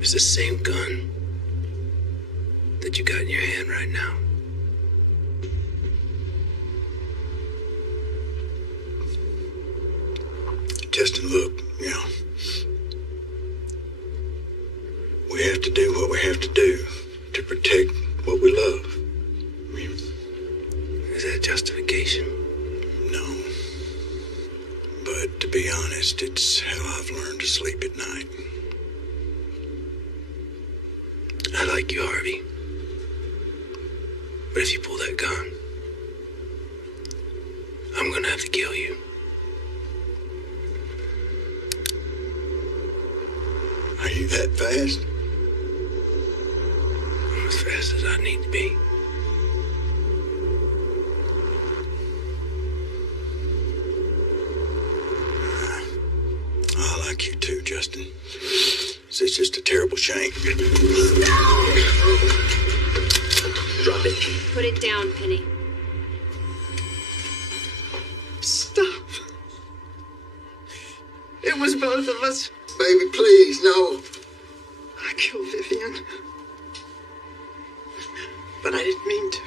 It's the same gun that you got in your hand right now. Justin, look, we have to do what we have to do to protect what we love. I mean, is that justification? No. But to be honest, it's how I've learned to sleep at night. I like you, Harvey. But if you pull that gun, I'm gonna have to kill you. Are you that fast? I'm as fast as I need to be. I like you too, Justin. It's just a terrible shame. Drop it. Put it down, Penny. Stop. It was both of us. Baby, please, no. I killed Vivian. But I didn't mean to.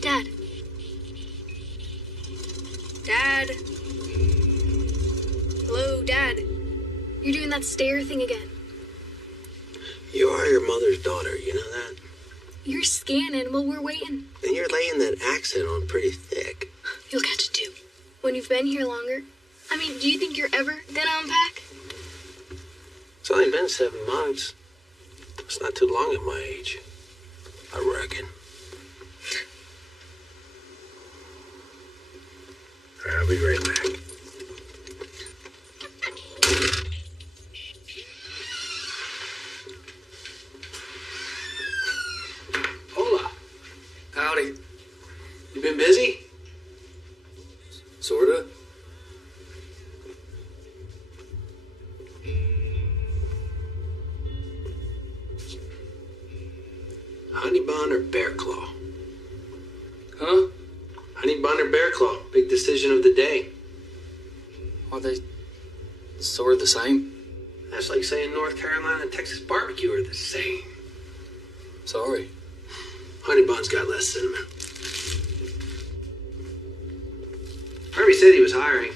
Dad. Dad. Hello, Dad. You're doing that stare thing again. You are your mother's daughter, you know that? You're scanning while we're waiting. And you're laying that accent on pretty thick. You'll catch it too. When you've been here longer. I mean, do you think you're ever gonna unpack? It's only been 7 months. It's not too long at my age, I reckon. I'll be right back. Hola. Howdy. You been busy? Sorta. Honey bun or bear claw? Huh? Honey bun or bear claw? Big decision of the day. Are they sort of the same? That's like saying North Carolina and Texas barbecue are the same. Sorry. Honey bun's got less cinnamon. Harvey said he was hiring.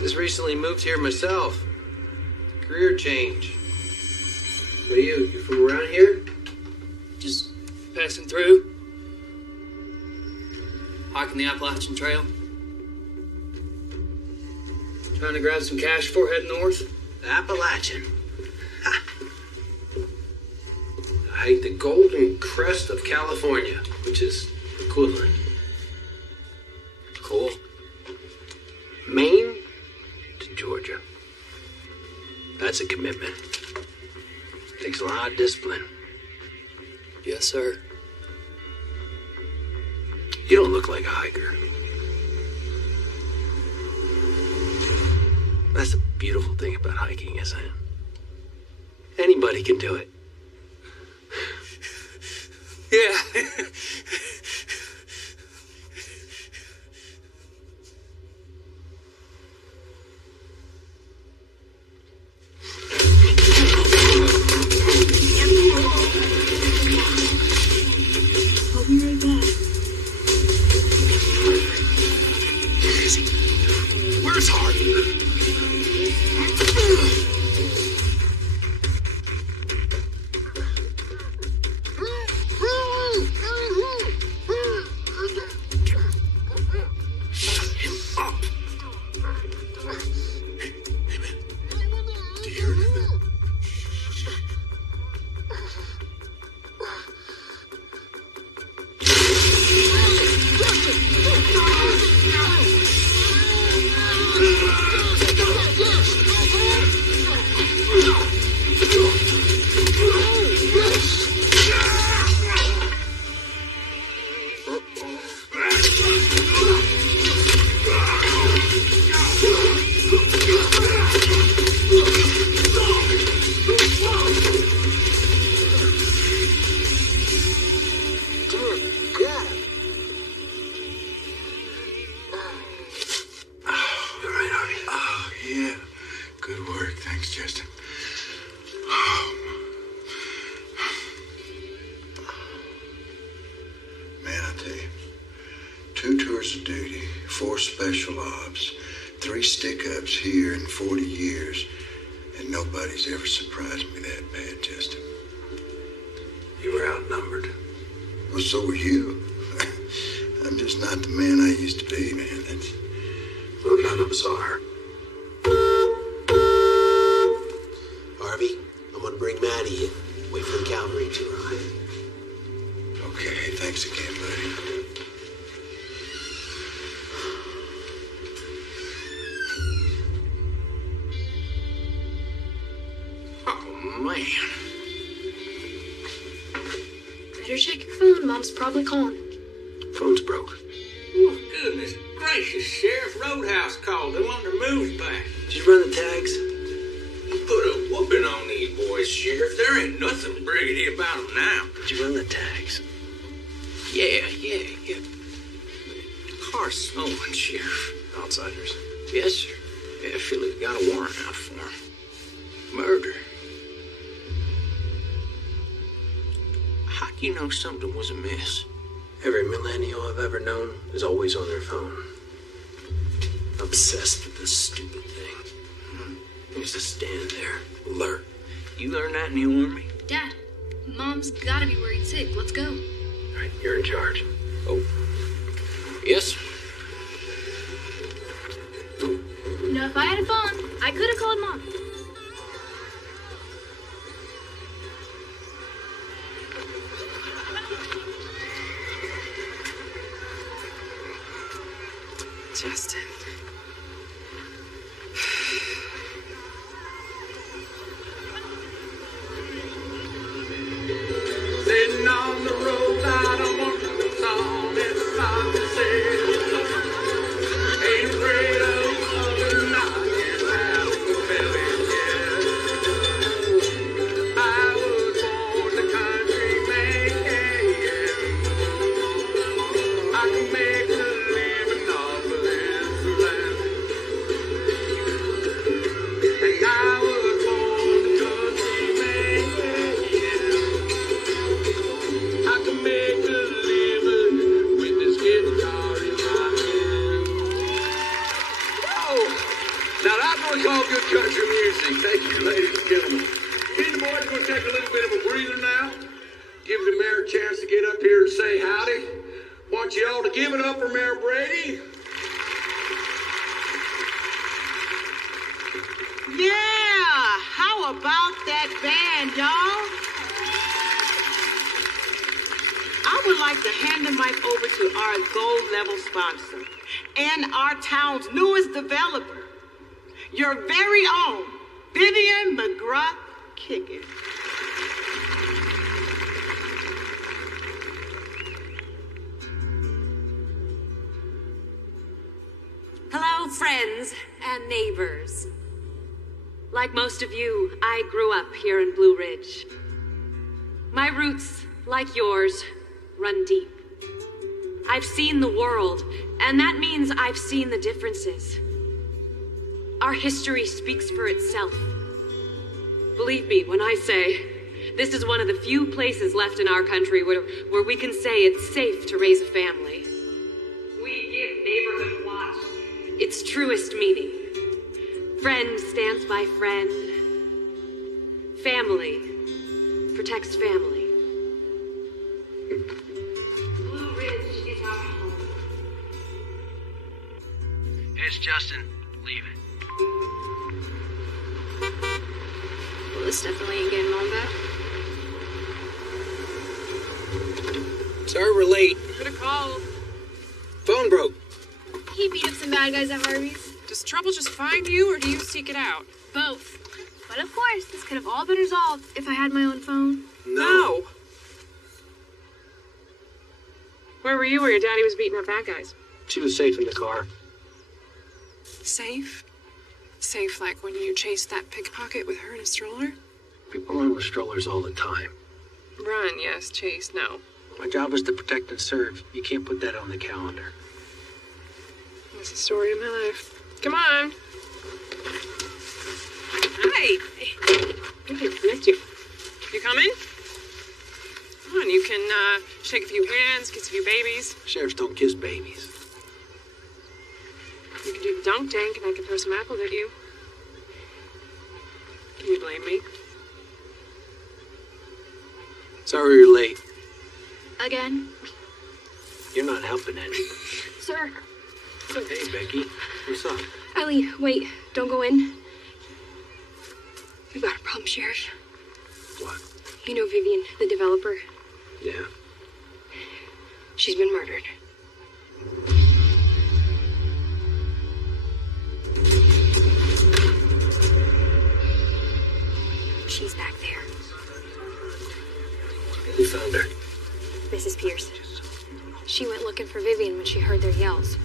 Just recently moved here myself. Career change. What are you? You from around here? Just passing through. Hiking the Appalachian Trail. Trying to grab some cash before heading north. The Appalachian. Ha. I hike the golden crest of California, which is equivalent. Cool. Maine to Georgia. That's a commitment. Takes a lot of discipline. Yes, sir. You don't look like a hiker. That's the beautiful thing about hiking, isn't it? Anybody can do it. Yeah. I'll be right back. Where is he? Where's Harvey? tours of duty, 4 special ops, 3 stick-ups here in 40 years, and nobody's ever surprised me that bad, Justin. You were outnumbered. Well, so were you. I'm just not the man I used to be, man. That's... Well, none of us are. Harvey, I'm gonna bring Maddie in. Wait for the cavalry to arrive. Okay, thanks again, buddy. Oh, man. Better check your phone. Mom's probably calling. Phone's broke. Oh, goodness gracious, Sheriff. Roadhouse called. They want their moves back. Did you run the tags? You put a whooping on these boys, Sheriff. There ain't nothing briggity about them now. Did you run the tags? Yeah. The car's stolen, Sheriff. Outsiders. Yes, sir. Yeah, Philly's got a warrant out for him. Murder. How do you know something was amiss? Every millennial I've ever known is always on their phone. Obsessed with this stupid thing. Used to stand there, alert. You learned that in the Army? Dad, Mom's gotta be worried sick. Let's go. All right, you're in charge. Oh. Yes, sir. You know, if I had a phone, I could have called Mom. Justin. Sitting on the road, I don't want the song. It's time to say, ain't afraid of the night. Have a belly, yeah. I was born a country man. I can make a living off of this land. And I was born a country man. I can make a living with this guitar in my hand. Oh, now that's what we call good country music. Thank you, ladies and gentlemen. Okay, the boys are going to take a little bit of a breather now. Give the mayor a chance to get up here and say howdy. Want you all to give it up for Mayor Brady. Yeah, how about that band, y'all? I would like to hand the mic over to our gold level sponsor and our town's newest developer, your very own Vivian McGruff Kickett. Hello, friends and neighbors. Like most of you, I grew up here in Blue Ridge. My roots, like yours, run deep. I've seen the world, and that means I've seen the differences. Our history speaks for itself. Believe me when I say, this is one of the few places left in our country where we can say it's safe to raise a family. We give neighborhood watch its truest meaning. Friend stands by friend. Family protects family. Blue Ridge is our home. It's Justin. Leave it. Well, this definitely ain't getting Mom back. Sorry we're late. Could have called. Phone broke. He beat up some bad guys at Harvey's. Does trouble just find you, or do you seek it out? Both. But of course, this could have all been resolved if I had my own phone. No. Where were you where your daddy was beating up bad guys? She was safe in the car. Safe? Safe like when you chased that pickpocket with her in a stroller? People run with strollers all the time. Run, yes. Chase, no. My job is to protect and serve. You can't put that on the calendar. That's the story of my life. Come on. Hi. Hey, missed you. You coming? Come on, you can shake a few hands, kiss a few babies. Sheriffs don't kiss babies. could do the dunk tank and I could throw some apples at you. Can you blame me? Sorry you're late. Again? You're not helping any. Sir. Hey, Becky. What's up? Ellie, wait. Don't go in. We've got a problem, Sheriff. What? You know Vivian, the developer? Yeah. She's been murdered. She's back there. Who found her? Mrs. Pierce. She went looking for Vivian when she heard their yells.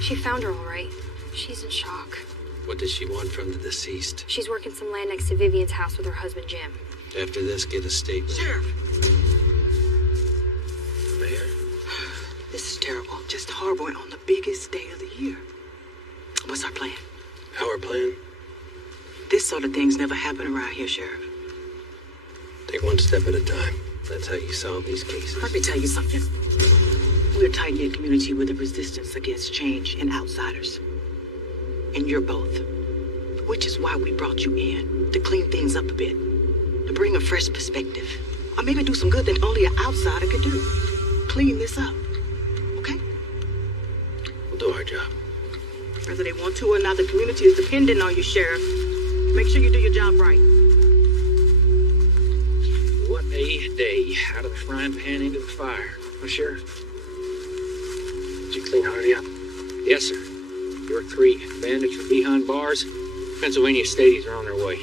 She found her all right. She's in shock. What does she want from the deceased? She's working some land next to Vivian's house with her husband, Jim. After this, get a statement. Sheriff, Mayor? this is terrible. Just horrible on the biggest day of the year. What's our plan? Our plan? This sort of things never happen around here, Sheriff. Take one step at a time. That's how you solve these cases. Let me tell you something. We're a tight-knit community with a resistance against change and outsiders. And you're both. Which is why we brought you in, to clean things up a bit. To bring a fresh perspective. Or maybe do some good that only an outsider could do. Clean this up. Okay? We'll do our job. Whether they want to or not, the community is dependent on you, Sheriff. Make sure you do your job right. What a day. Out of the frying pan into the fire. Huh, Sheriff? Did you clean Hardy up? Yes, sir. Your 3 bandits from behind bars. Pennsylvania Stadies are on their way.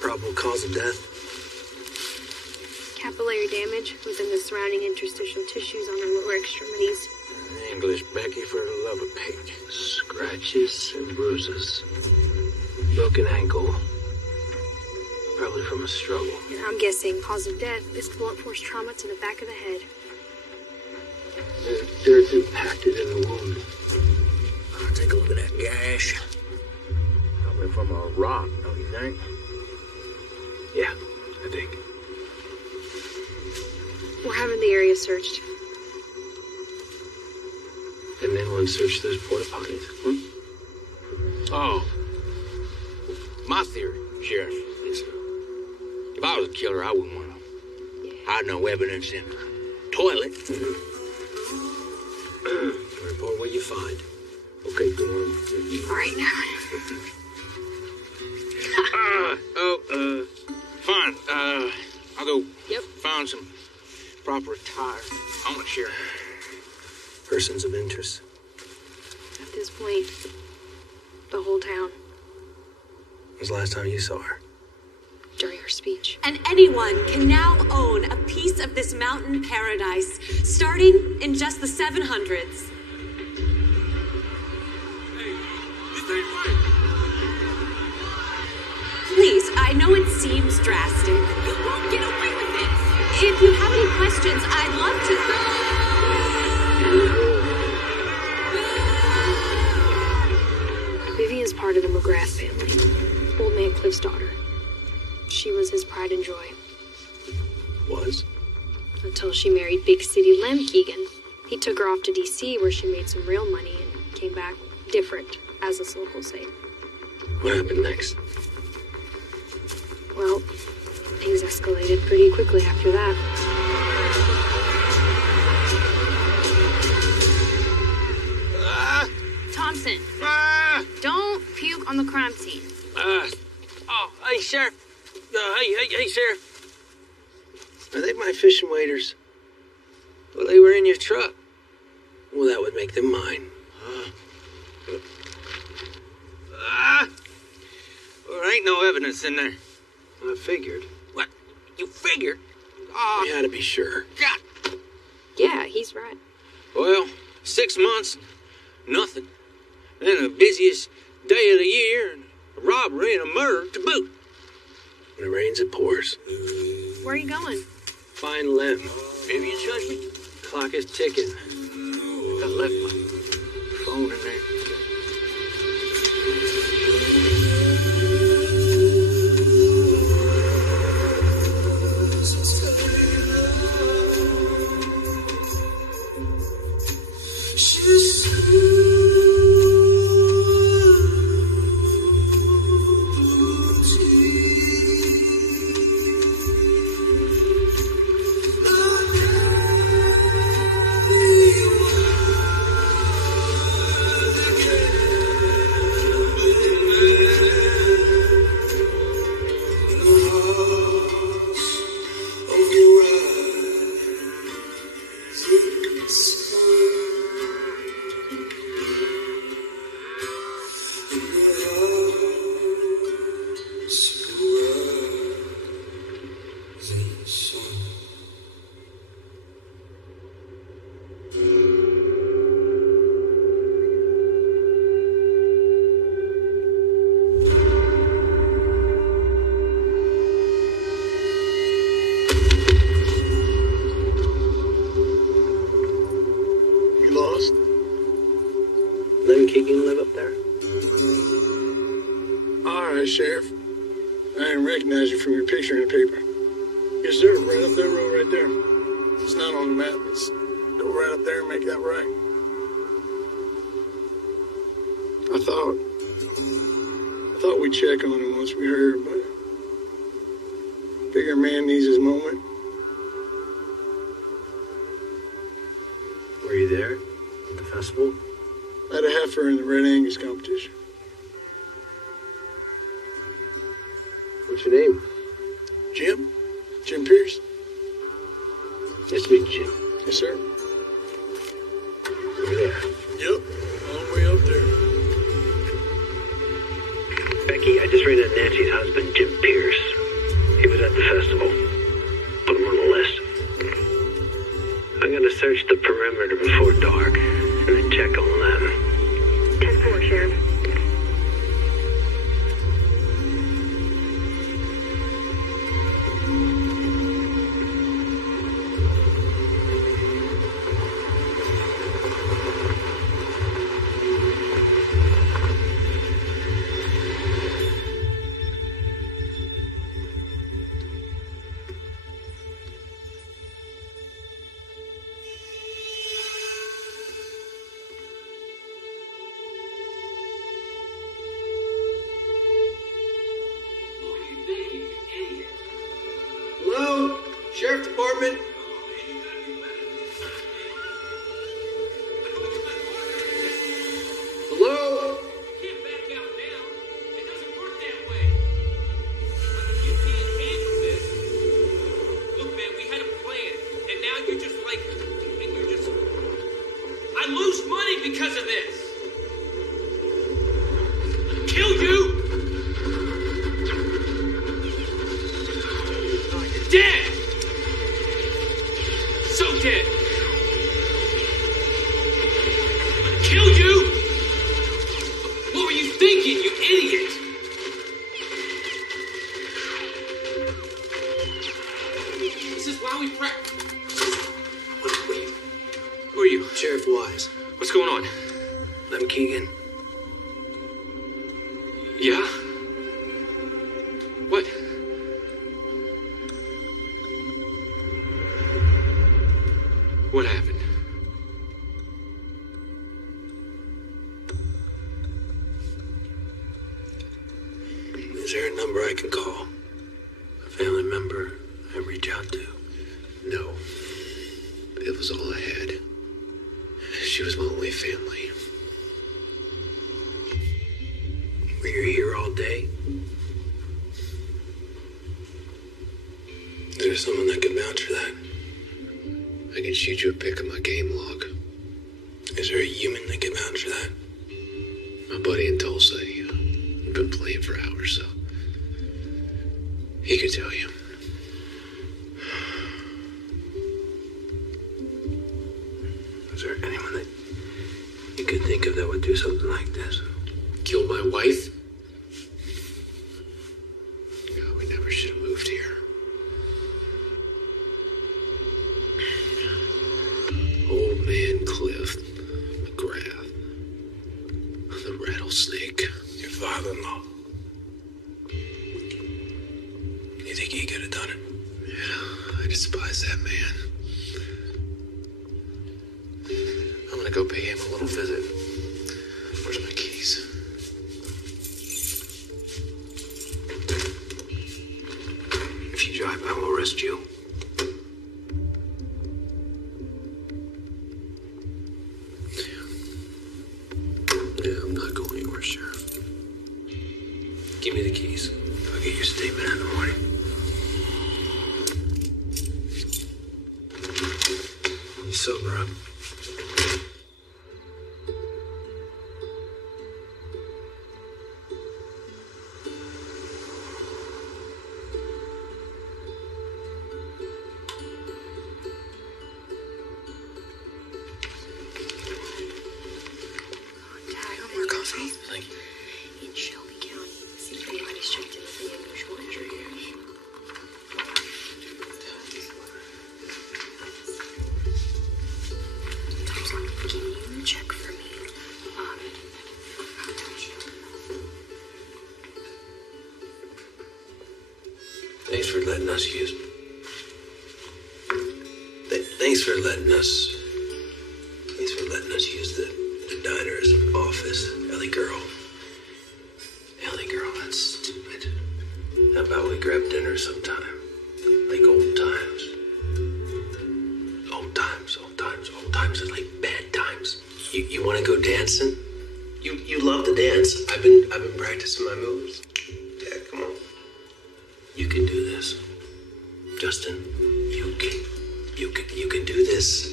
Probable cause of death? Capillary damage within the surrounding interstitial tissues on her lower extremities. English, Becky, for the love of Pete. Scratches and bruises. Broken ankle. Probably from a struggle. And I'm guessing cause of death is blunt force trauma to the back of the head. There's dirt impacted in the wound. Take a look at that gash. Probably from a rock, don't you think? Yeah, I think. We're having the area searched. Didn't anyone search those porta potties? Oh. My theory, Sheriff, is if I was a killer, I wouldn't want to hide no evidence in the toilet. Report what you find. Okay, go on. All right, now. Fine. I'll go Yep. find some proper attire on it, Sheriff. Persons of interest. At this point, the whole town. When was the last time you saw her? During her speech. And anyone can now own a piece of this mountain paradise, starting in just the 700s. Please, I know it seems drastic. You won't get away with it. If you have any questions, I'd love to. Vivian's part of the McGrath family. Old man Cliff's daughter. She was his pride and joy. Was? Until she married big city Lem Keegan. He took her off to D.C. where she made some real money and came back different, as us locals say. What happened next? Well, things escalated pretty quickly after that. Thompson, don't puke on the crime scene. Hey, Sheriff. Hey, Sheriff. Are they my fishing waders? Well, they were in your truck. Well, that would make them mine. Well, there ain't no evidence in there. I figured. What? You figured? You had to be sure. God. Yeah, he's right. Well, 6 months, nothing. Then the busiest day of the year, and a robbery and a murder to boot. When it rains, it pours. Where are you going? Find Lem. Vivian's husband? Clock is ticking. I left my phone in there. Lim Keegan live up there? All right, Sheriff. I didn't recognize you from your picture in the paper. Yes, sir. Right up that road right there. It's not on the map. It's go right up there and make that right. I thought we'd check on him once we heard, but figure a man needs his moment. Were you there at the festival? I had a heifer in the Red Angus competition. What's your name? Jim? Jim Pierce? Nice to meet you, Jim. Yes, sir. You're there. Yep. Long way up there. Becky, I just ran into Nancy's husband, Jim Pierce. He was at the festival. Put him on the list. I'm gonna search the perimeter before dark, and then check on them. 10-4, Sheriff. Hello? Sheriff Department? Hello? Can't back out now. It doesn't work that way. You can't handle this. Look, man, we had a plan, and now you're just like, I lose money because of this. Kill you. You're dead. So dead. Kill you. What were you thinking, you idiot? This is why we Who are you? Sheriff Wise. What's going on? Lim Keegan. Yeah? What? What happened? Is there a number I can call? A family member I reach out to? No. It was all I had. She was my only family. Were you here all day? Is there someone that could vouch for that? I can shoot you a pic of my game log. Is there a human that could vouch for that? My buddy in Tulsa, we've been playing for hours, so he could tell you. Is there anyone that you could think of that would do something like this? Kill my wife? No, we never should have moved here. Old man Cliff McGrath. The rattlesnake. Your father-in-law. You think he could have done it? Yeah, I despise that man. I'm gonna go pay him a little visit. Where's my keys? If you drive, I will arrest you. Yeah, I'm not going anywhere, Sheriff. Give me the keys. I'll get your statement in the morning. You sober up. Thank you. In Shelby County, CPI detected the unusual injury. Tom's like, can you check for me? Thanks for letting us use. Thanks for letting us. Thanks for letting us use the diner as an office, Ellie girl. Ellie girl, that's stupid. How about we grab dinner sometime? Like old times. Old times, old times, old times are like bad times. You want to go dancing? You love to dance. I've been practicing my moves. Yeah, come on. You can do this, Justin. You can do this.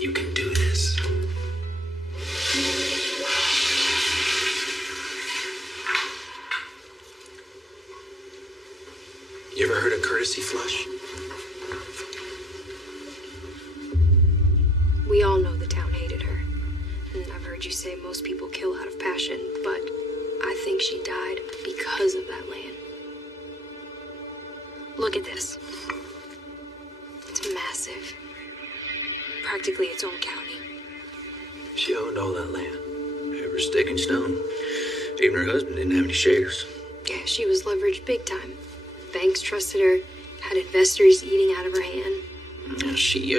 You can do this. You ever heard of courtesy flush? We all know the town hated her. And I've heard you say most people kill out of passion, but I think she died because of that land. Look at this. It's massive. Practically its own county. She owned all that land. Every stick and stone. Even her husband didn't have any shares. Yeah, she was leveraged big time. Banks trusted her, had investors eating out of her hand. Now, she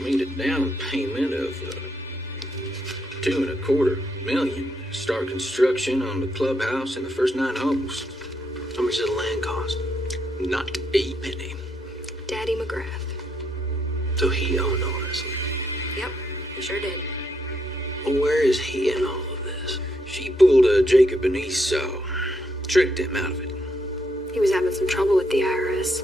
made a down payment of $2.25 million to start construction on the clubhouse and the first 9 homes. How much did the land cost? Not a penny. Daddy McGrath. So he owned all this land. Yep, he sure did. Well, where is he in all of this? She pulled a Jacob and Esau. Tricked him out of it. He was having some trouble with the IRS.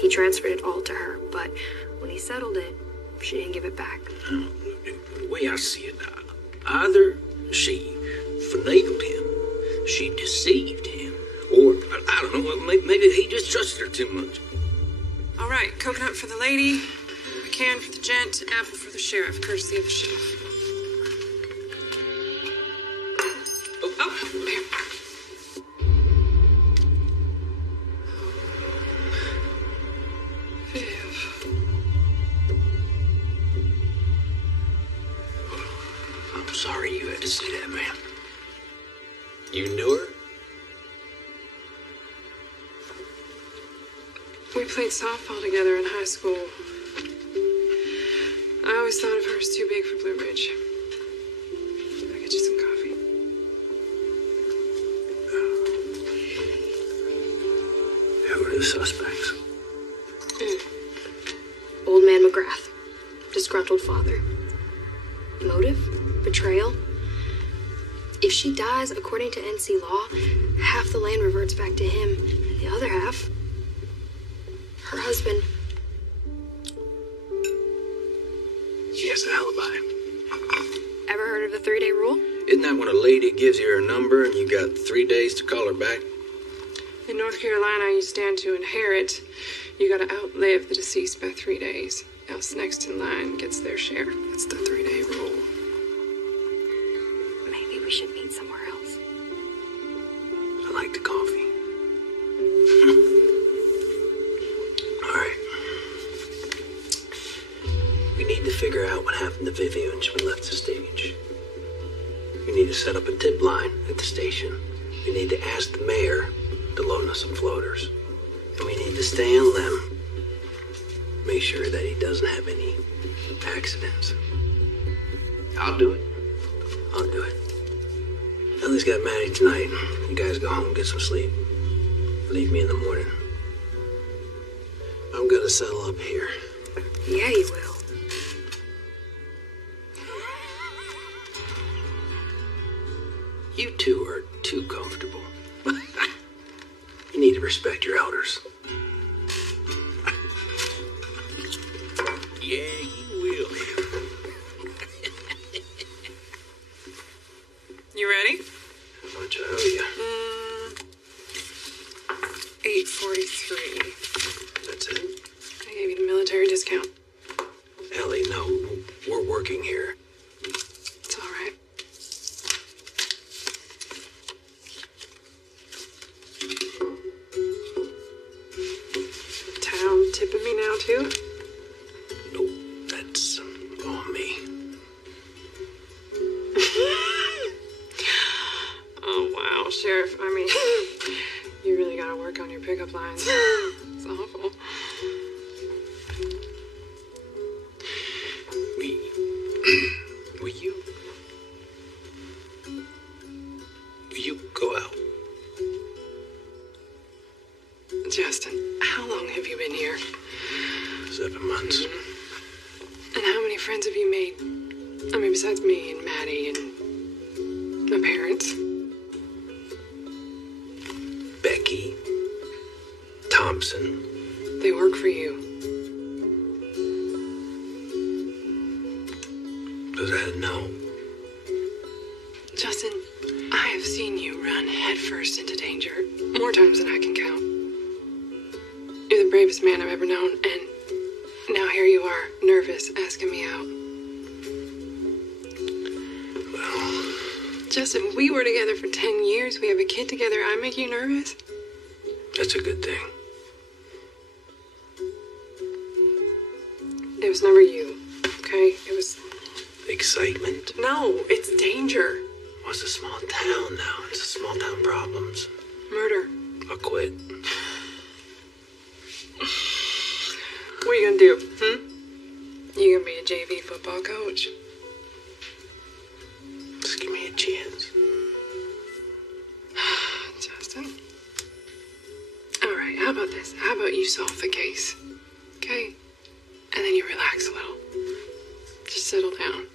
He transferred it all to her, but when he settled it, she didn't give it back. The way I see it, either she finagled him, she deceived him, or, I don't know, maybe he just trusted her too much. All right, coconut for the lady, a can for the gent, apple for the sheriff, courtesy of the chef. Oh, here. I'm sorry you had to say that, man. You knew her? We played softball together in high school. I always thought of her as too big for Blue Ridge. I'll get you some coffee. Who are the suspects? Old man McGrath. Disgruntled father. Motive? Betrayal? If she dies, according to NC law, half the land reverts back to him, and the other half, her husband. She has an alibi. Ever heard of the 3-day rule? Isn't that when a lady gives you her number and you got 3 days to call her back? In North Carolina, you stand to inherit. You gotta outlive the deceased by 3 days. Else next in line gets their share. That's the 3-day rule. Maybe we should meet somewhere else. I like the coffee. All right. We need to figure out what happened to Vivian when she left the stage. We need to set up a tip line at the station. We need to ask the mayor to loan us some floaters. And we need to stay on them. Make sure that he doesn't have any accidents. I'll do it. I'll do it. Ellie's got Maddie tonight. You guys go home, get some sleep. Leave me in the morning. I'm gonna settle up here. Yeah, you will. You two are too comfortable. You need to respect your elders. Yeah, you will. You ready? How much I owe you? $8.43. That's it? I gave you the military discount. Ellie, no. We're working here. It's all right. Town tipping me now, too? Nope, that's on me. Oh, wow, Sheriff. I mean, you really got gotta work on your pickup lines. It's awful. Will you go out? Justin, how long have you been here? 7 months. And how many friends have you made? I mean, besides me and Maddie and my parents. Becky. Thompson. They work for you. Does that no? Justin, I have seen you run headfirst into danger more times than I can count. You're the bravest man I've ever known, and now here you are, nervous, asking me out. Well... Justin, we were together for 10 years. We have a kid together. I make you nervous? That's a good thing. It was never you, okay? It was... Excitement? No, it's danger. Well, it's a small town now. It's a small town problems. Murder. I'll quit. What are you gonna do, You gonna be a JV football coach? Just give me a chance. Justin. All right, how about this? How about you solve the case, okay? And then you relax a little. Just settle down.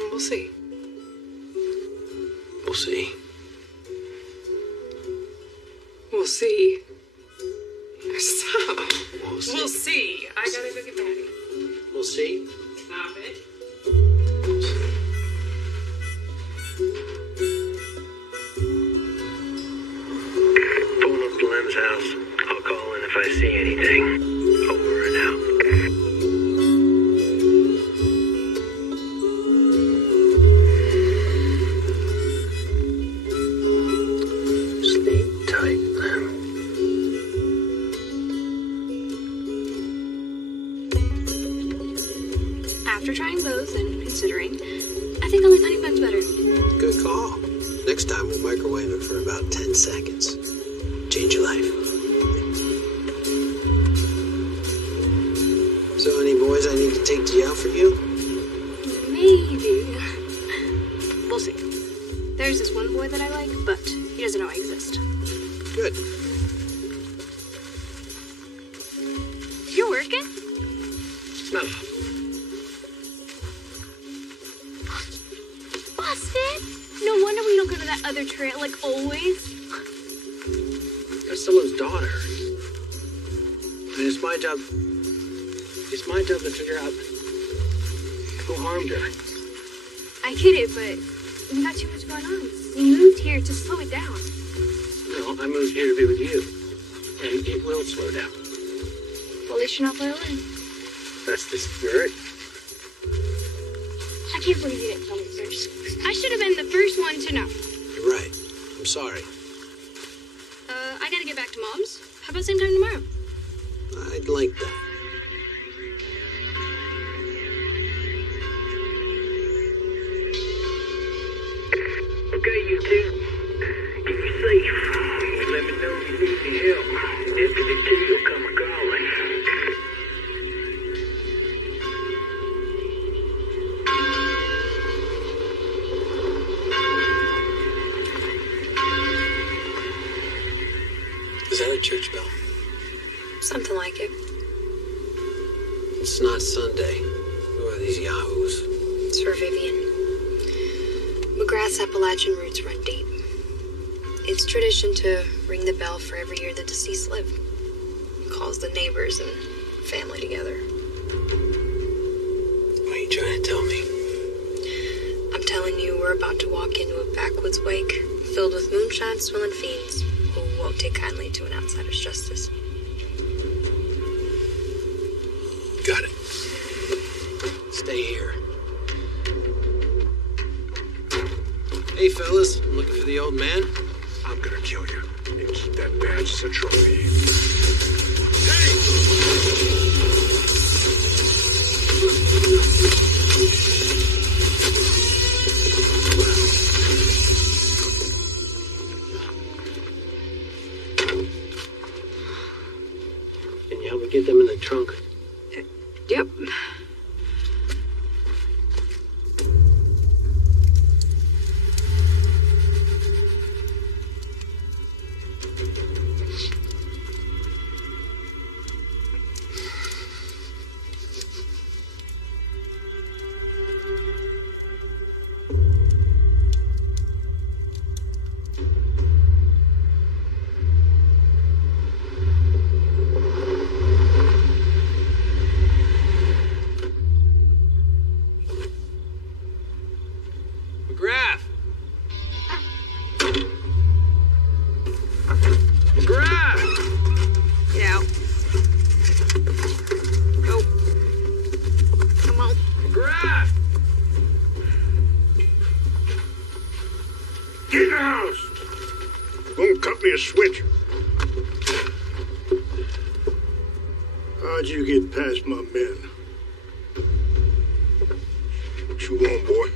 And we'll see. We'll see. We'll see. Stop. We'll see. We'll see. I gotta go get Maddie. We'll see. Stop it. Pulling up to Lem's house. I'll call in if I see anything. Over and out. Sleep tight, Lem. After trying both and considering, I think I like honey buns better. Good call. Next time we'll microwave it for about 10 seconds. Change your life. So any boys I need to take to jail for you? Maybe. We'll see. There's this one boy that I like, but he doesn't know I exist. Good. You're working? No. Busted! No wonder we don't go to that other trail like always. That's someone's daughter. And it's my job to figure out who harmed her. I get it, but we got too much going on. We moved here to slow it down. No, I moved here to be with you. And it will slow down. Well, at least you're not far away. That's the spirit. I can't believe you didn't tell me first. I should have been the first one to know. You're right. I'm sorry. I gotta get back to Mom's. How about same time tomorrow? I'd like that. Okay, you two. Keep you safe. Let me know if you need any help. Deputy 2 will come a-calling. Is that a church bell? Something like it. It's not Sunday. Who are these yahoos? It's for Vivian. McGrath's Appalachian roots run deep. It's tradition to ring the bell for every year the deceased lived. It calls the neighbors and family together. What are you trying to tell me? I'm telling you, we're about to walk into a backwoods wake filled with moonshine-swilling fiends who won't take kindly to an outsider's justice. Got it. Stay here. Hey, fellas. I'm looking for the old man. I'm gonna kill you and keep that badge as a trophy. McGrath! McGrath! Get out. Go. Come on. McGrath! Get in the house! Don't cut me a switch. How'd you get past my men? What you want, boy?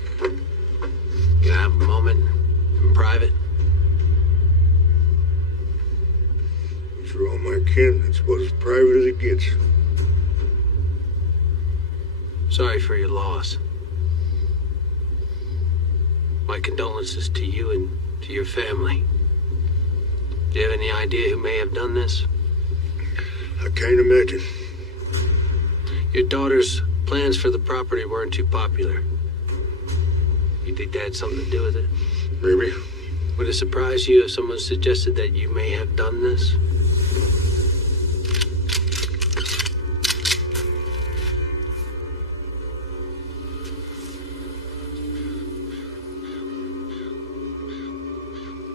Can I have a moment in private? These are all my kin. It's about as private as it gets. Sorry for your loss. My condolences to you and to your family. Do you have any idea who may have done this? I can't imagine. Your daughter's plans for the property weren't too popular. You think that had something to do with it? Maybe. Would it surprise you if someone suggested that you may have done this?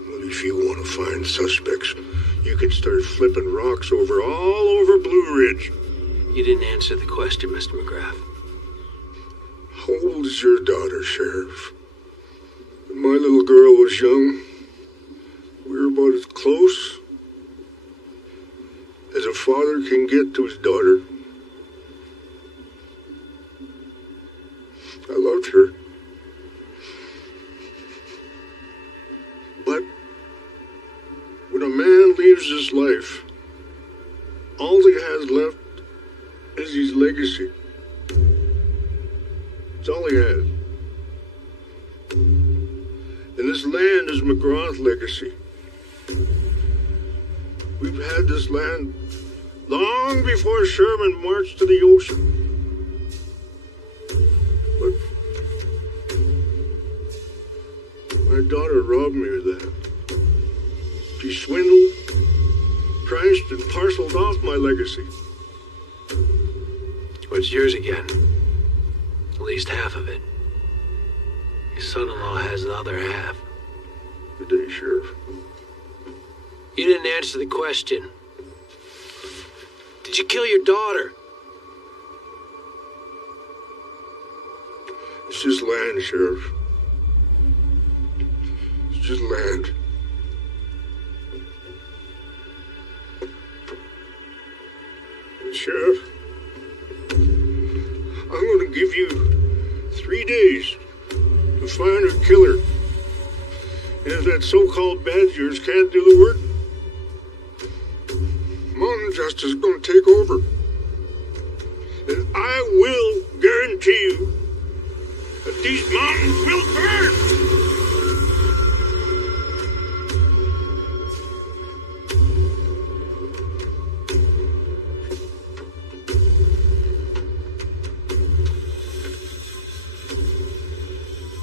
Well, if you want to find suspects, you could start flipping rocks all over Blue Ridge. You didn't answer the question, Mr. McGrath. How old is your daughter, Sheriff? When my little girl was young, we were about as close as a father can get to his daughter. I loved her. But when a man leaves this life, all he has left is his legacy. It's all he has. And this land is McGraw's legacy. We've had this land long before Sherman marched to the ocean. But my daughter robbed me of that. She swindled, priced, and parceled off my legacy. What's yours again? At least half of it. Your son-in-law has the other half. Good day, Sheriff. You didn't answer the question. Did you kill your daughter? It's just land, Sheriff. It's just land. Sheriff, I'm going to give you 3 days to find her killer. And if that so-called bad of yours can't do the work, mountain justice is going to take over. And I will guarantee you that these mountains will burn.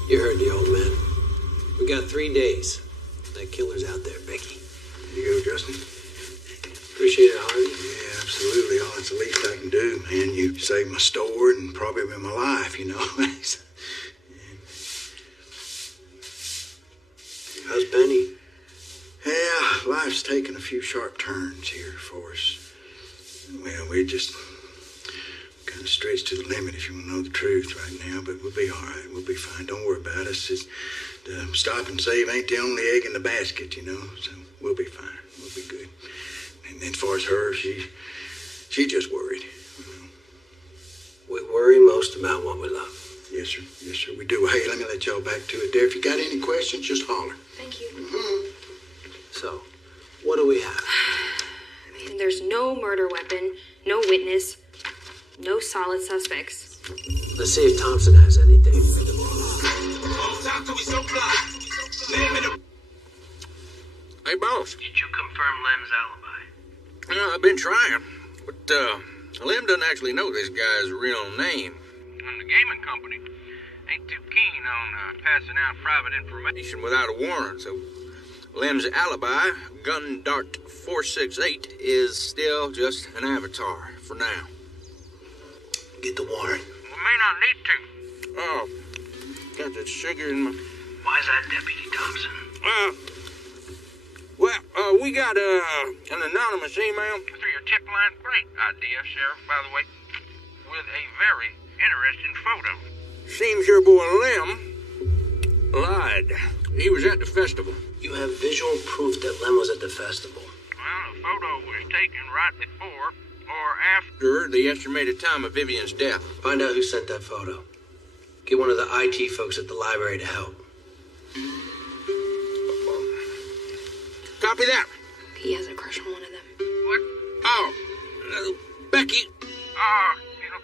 You heard the old man. We got 3 days. That killer's out there, Becky. Here you go, Justin. Appreciate it, Harvey. Yeah, absolutely. Oh, it's the least I can do, man. You saved my store and probably my life, you know. How's Benny? Yeah, life's taken a few sharp turns here for us. Well, we're just kind of stretched to the limit, if you want to know the truth right now, but we'll be all right. We'll be fine. Don't worry about us. It's, stop and save ain't the only egg in the basket, you know, so we'll be fine. We'll be good. And as far as her, she just worried. You know. We worry most about what we love. Yes, sir. Yes, sir. We do. Hey, let me let y'all back to it there. If you got any questions, just holler. Thank you. So, what do we have? I mean, there's no murder weapon, no witness, no solid suspects. Let's see if Thompson has anything. Hey, boss. Did you confirm Lem's alibi? I've been trying, but Lem doesn't actually know this guy's real name. And the gaming company ain't too keen on passing out private information Without a warrant, so Lem's alibi, Gun Dart 468, is still just an avatar for now. Get the warrant. We may not need to. Oh, got that sugar in my Why is that, Deputy Thompson? We got an anonymous email. Through your tip line? Great idea, Sheriff, by the way. With a very interesting photo. Seems your boy Lem lied. He was at the festival. You have visual proof that Lem was at the festival. Well, the photo was taken right before or after The estimated time of Vivian's death. Find out who sent that photo. Get one of the IT folks at the library to help. Copy that. He has a crush on one of them. What? Oh, Becky.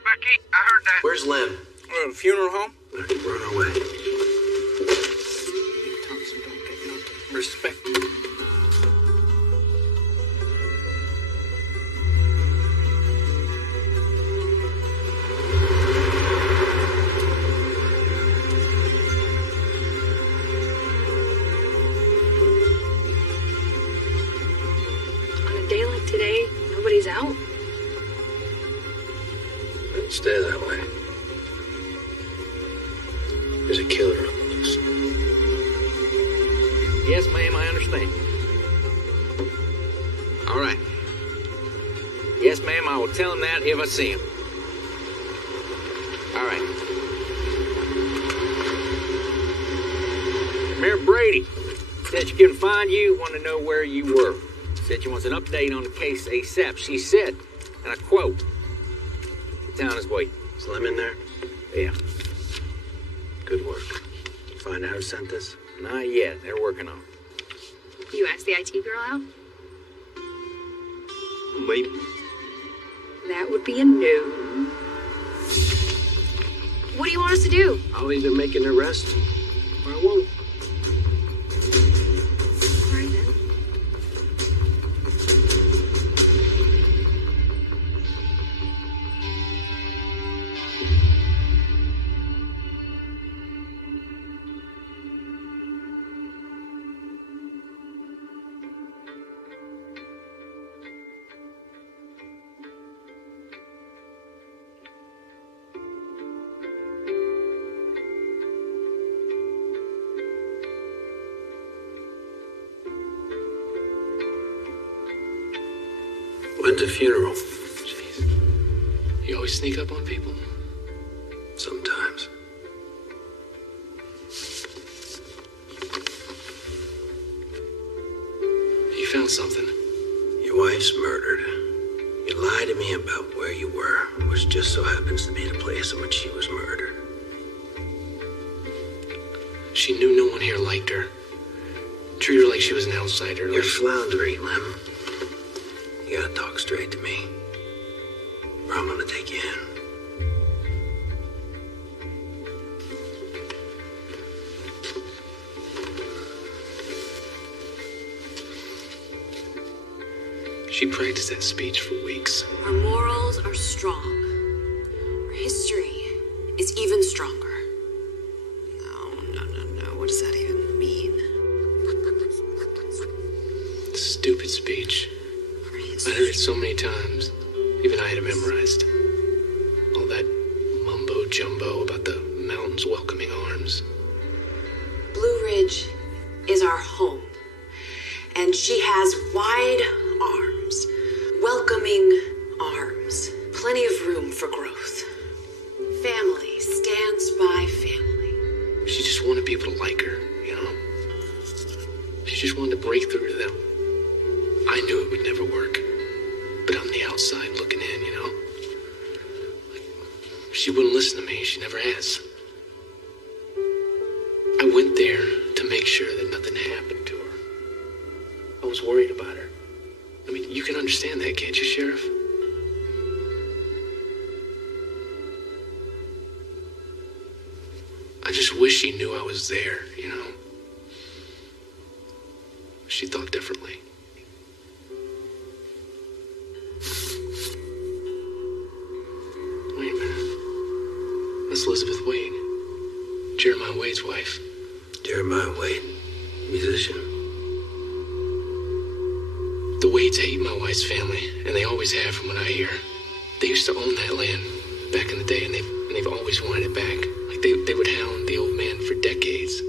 Becky, I heard that. Where's Lem? Funeral home? Let him run away. Thompson, don't get no respect. On a day like today, nobody's out. Stay that way. There's a killer on the loose. Yes, ma'am, I understand. All right. Yes, ma'am, I will tell him that if I see him. All right. Mayor Brady said she couldn't find you, want to know where you were. Said she wants an update on the case ASAP. She said, and I quote, "The town is waiting." Is Lem in there? Yeah. Good work. Find out who sent this? Not yet. They're working on it. You asked the IT girl out? Maybe. That would be a no. What do you want us to do? I'll either make an arrest or I won't. All right, then. When's the funeral? Jeez. You always sneak up on people? Sometimes. You found something. Your wife's murdered. You lied to me about where you were, which just so happens to be the place in which she was murdered. She knew no one here liked her. Treated her like she was an outsider. You're floundering, Lem. You gotta talk straight to me, or I'm gonna take you in. She practiced that speech for weeks. Our morals are strong. Our history is even stronger. No. What does that even mean? Stupid speech. I heard it so many times. Even I had it memorized. All that mumbo jumbo about the mountain's welcoming arms. Blue Ridge is our home. And she has wide arms. Welcoming arms. Plenty of room for growth. Family stands by family. She just wanted people to like her, you know? She just wanted to break through to them. I knew it would never work. But on the outside looking in, you know? She wouldn't listen to me. She never has. I went there to make sure that nothing happened to her. I was worried about her. I mean, you can understand that, can't you, Sheriff? I just wish she knew I was there, you know? She thought differently. Wait a minute. That's Elizabeth Wade. Jeremiah Wade's wife. Jeremiah Wade, musician. The Wades hate my wife's family, and they always have from what I hear. They used to own that land back in the day, and they've always wanted it back. Like they would hound the old man for decades.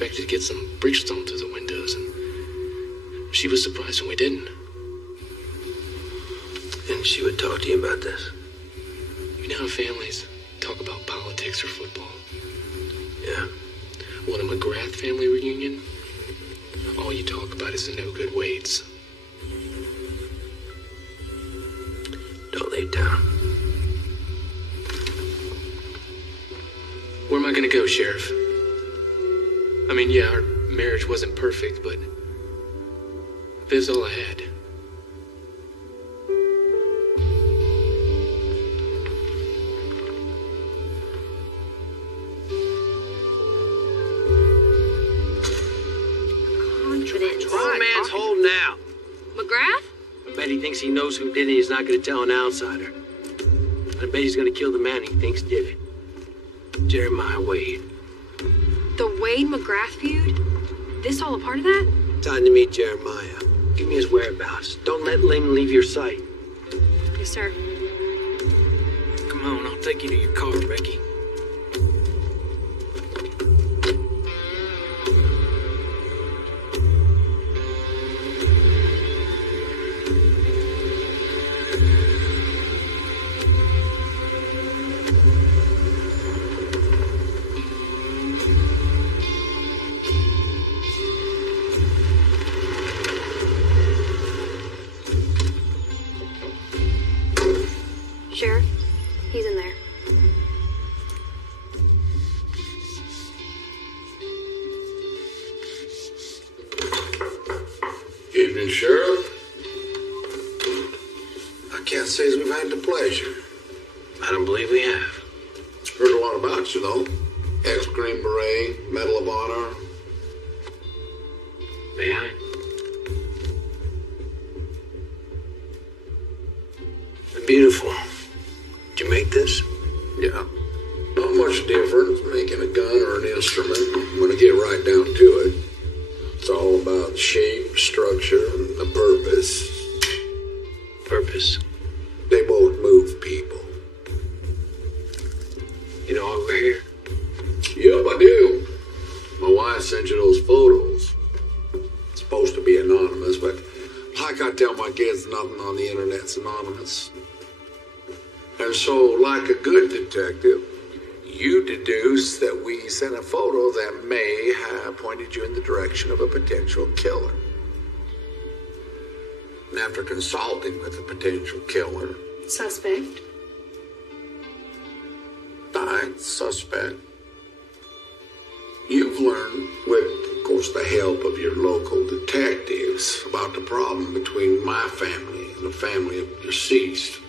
expected to get some bricks thrown through the windows, and she was surprised when we didn't. And she would talk to you about this? You know how families talk about politics or football? Yeah. Well, in a McGrath family reunion, all you talk about is the no-good weights. Don't lay down. Where am I gonna go, Sheriff? I mean, yeah, our marriage wasn't perfect, but this is all I had. Confidence. Poor man's holding out. McGrath? I bet he thinks he knows who did it. He's not going to tell an outsider. I bet he's going to kill the man he thinks did it. Jeremiah Wade. The Wade McGrath feud? This all a part of that? Time to meet Jeremiah. Give me his whereabouts. Don't let Lehman leave your sight. Yes, sir. Come on, I'll take you to your car, Becky. Sheriff, he's in there. Evening, Sheriff. I can't say as we've had the pleasure. I don't believe we have. Heard a lot about you, though. Ex-Green Beret, Medal of Honor. May I? Beautiful. Did you make this? Yeah. Not much difference making a gun or an instrument when I get right down to it. It's all about shape, structure, and the purpose. Purpose? They both move people. You know why we're here? Yep, I do. My wife sent you those photos. It's supposed to be anonymous, but like I tell my kids, nothing on the internet's anonymous. And so, like a good detective, you deduce that we sent a photo that may have pointed you in the direction of a potential killer. And after consulting with the potential killer, Suspect? suspect, you've learned, with, of course, the help of your local detectives, about the problem between my family and the family of the deceased.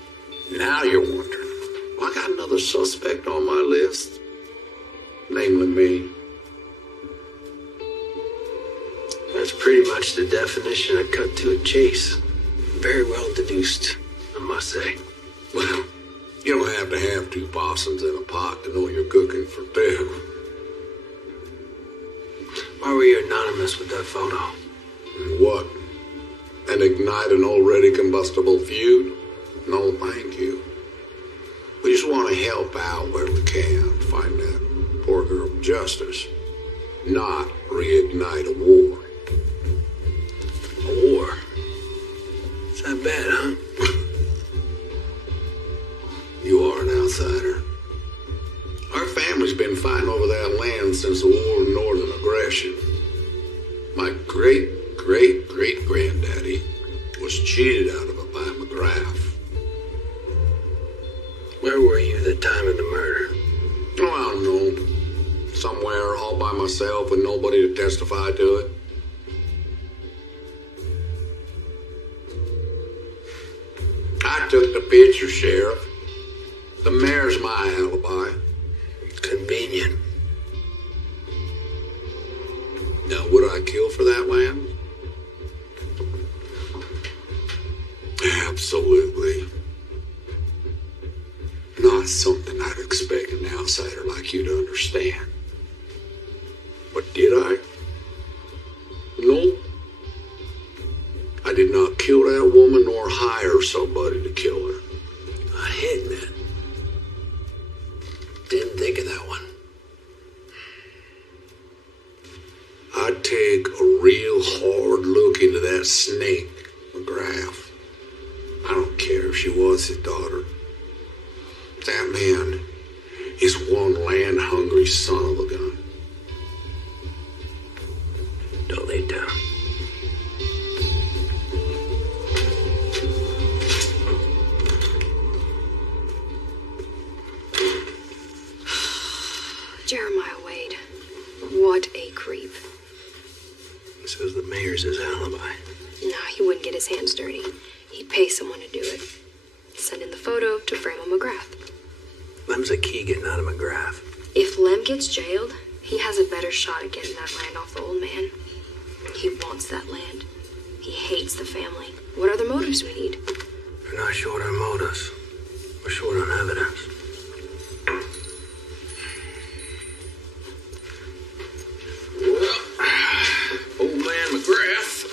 Now you're wondering, well, I got another suspect on my list, namely me. That's pretty much the definition of cut to a chase. Very well deduced, I must say. Well, you don't have to have two possums in a pot to know you're cooking for two. Why were you anonymous with that photo? What? And ignite an already combustible feud? No, thank you. We just want to help out where we can, find that poor girl justice, not reignite a war. A war? Is that bad, huh? You are an outsider. Our family's been fighting over that land since the War of Northern Aggression. My great-great-great-granddaddy was cheated out of it by McGrath. Where were you at the time of the murder? Oh, I don't know. Somewhere all by myself with nobody to testify to it. I took the picture, Sheriff. The mayor's my alibi. Convenient. Now, would I kill for that land? Absolutely. Not something I'd expect an outsider like you to understand. But did I? No. I did not kill that woman nor hire somebody to kill her. A hitman. Didn't think of that one. real hard look into that snake, McGrath. I don't care if she was his daughter. That man is one land-hungry son of a gun. Don't lay down. Jeremiah Wade. What a creep. Says the mayor's his alibi. No, he wouldn't get his hands dirty. He'd pay someone to do it. Send in the photo to Framo McGrath. Lem's a key getting out of McGrath. If Lem gets jailed, he has a better shot at getting that land off the old man. He wants that land. He hates the family. What other motives we need? We're not short on motives. We're short on evidence. Well, old man McGrath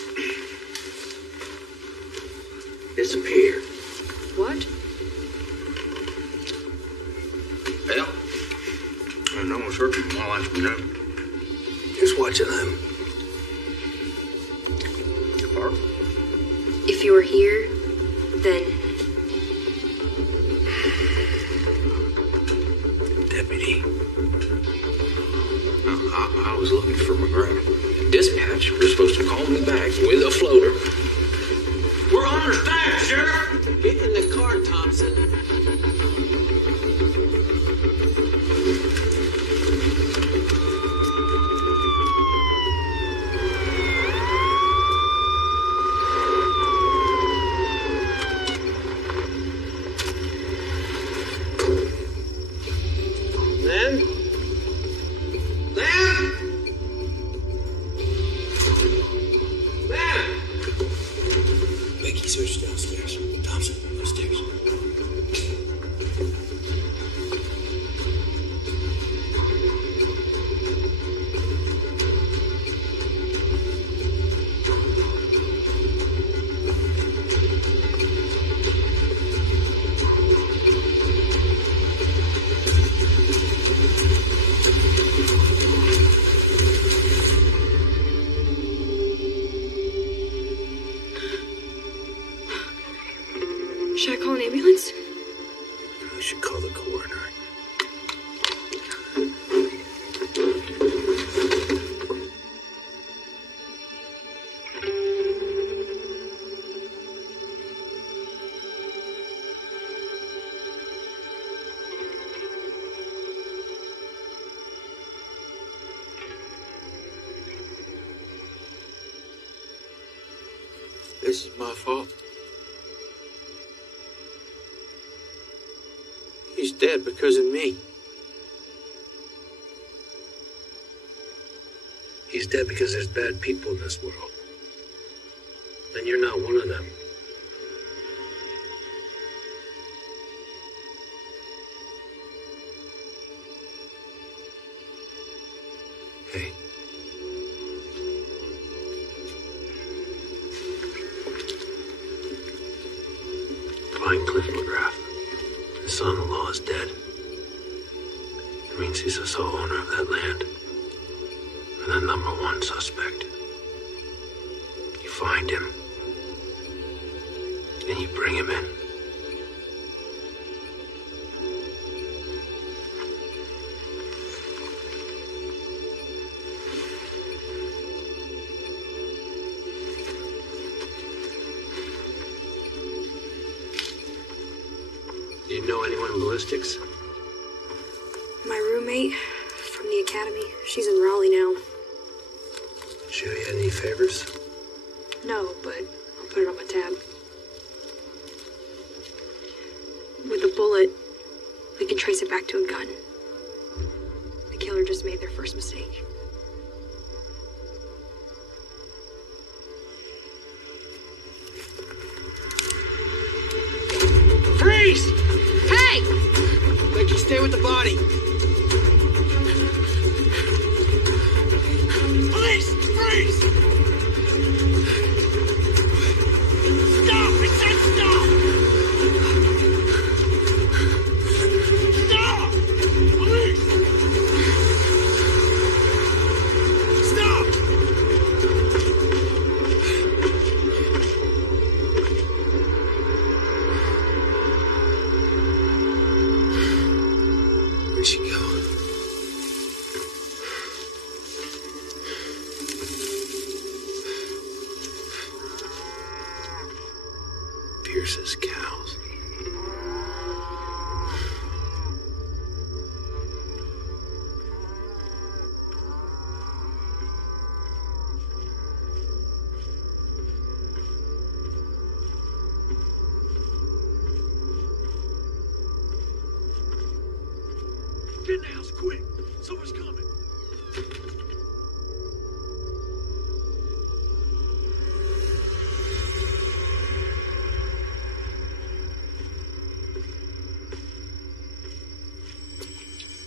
disappeared. What? Well, no one's heard from him all afternoon. Just watching them. If you were here, then... Deputy. I was looking for McGrath. Dispatch was supposed to call me back with a floater. We're understaffed, Sheriff! Get in the car, Thompson. Should I call an ambulance? We should call the coroner. This is my fault. He's dead because of me. He's dead because there's bad people in this world. And you're not one of them. Hey. Find Cliff McGrath. His son-in-law is dead. It means he's the sole owner of that land. And the number one suspect. You find him. And you bring him in. Do you know anyone in ballistics? My roommate from the academy. She's in Raleigh now. Show you any favors? No, but I'll put it on my tab. With a bullet, we can trace it back to a gun. The killer just made their first mistake. Freeze! Hey! Becky, stay with the body. Police! Freeze! Stop! I said stop! Stop! Police! Stop! Pierce's cows. Get in the house quick. Someone's coming.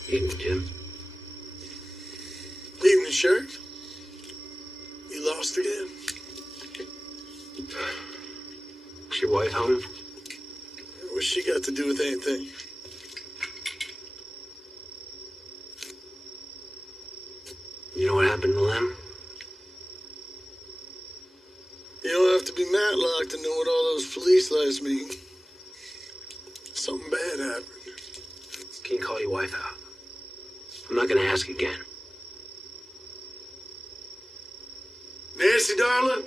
Evening, Jim. Evening, Sheriff. You lost again? Is your wife home? What's she got to do with anything? You know what happened to Lem? You don't have to be Matlock to know what all those police lights mean. Something bad happened. Can you call your wife out? I'm not gonna ask again. Nancy, darling,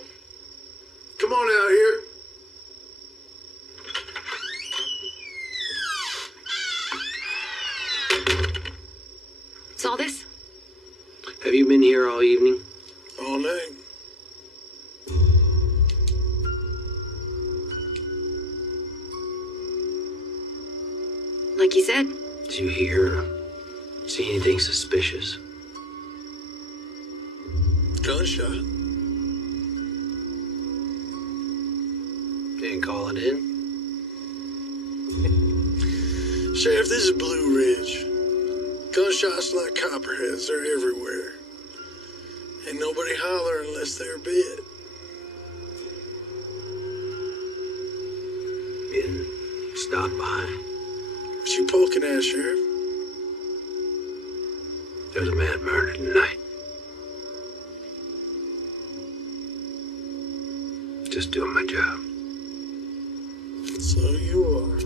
come on out here. Saw this? Have you been here all evening? All night. Like you said. Did you hear or see anything suspicious? Gunshot. Didn't call it in? Sheriff, this is Blue Ridge. Gunshots like copperheads, they're everywhere. Ain't nobody holler unless they're bit. You didn't stop by? What you poking at, Sheriff? There's a man murdered tonight. Just doing my job. So you are.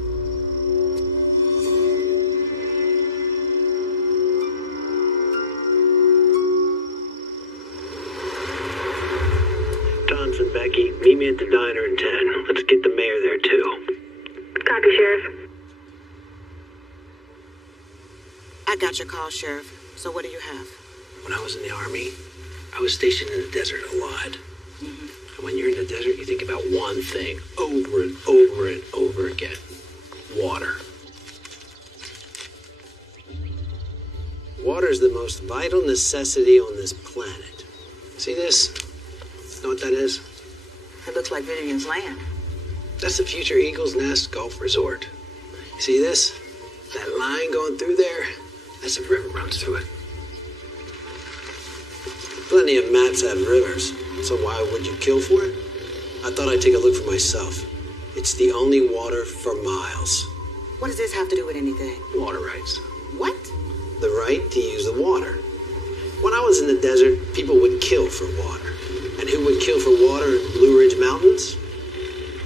Johnson, Becky, meet me at the diner in 10. Let's get the mayor there, too. Copy, Sheriff. I got your call, Sheriff. So what do you have? When I was in the Army, I was stationed in the desert a lot. And when you're in the desert, you think about one thing over and over and over again. Water. Water is the most vital necessity on this planet. See this? Know what that is? It looks like Vivian's land. That's the future Eagle's Nest Golf Resort. You see this? That line going through there? That's a river runs through it. Plenty of maps have rivers, so why would you kill for it? I thought I'd take a look for myself. It's the only water for miles. What does this have to do with anything? Water rights. What? The right to use the water. When I was in the desert, people would kill for water. And who would kill for water in Blue Ridge Mountains?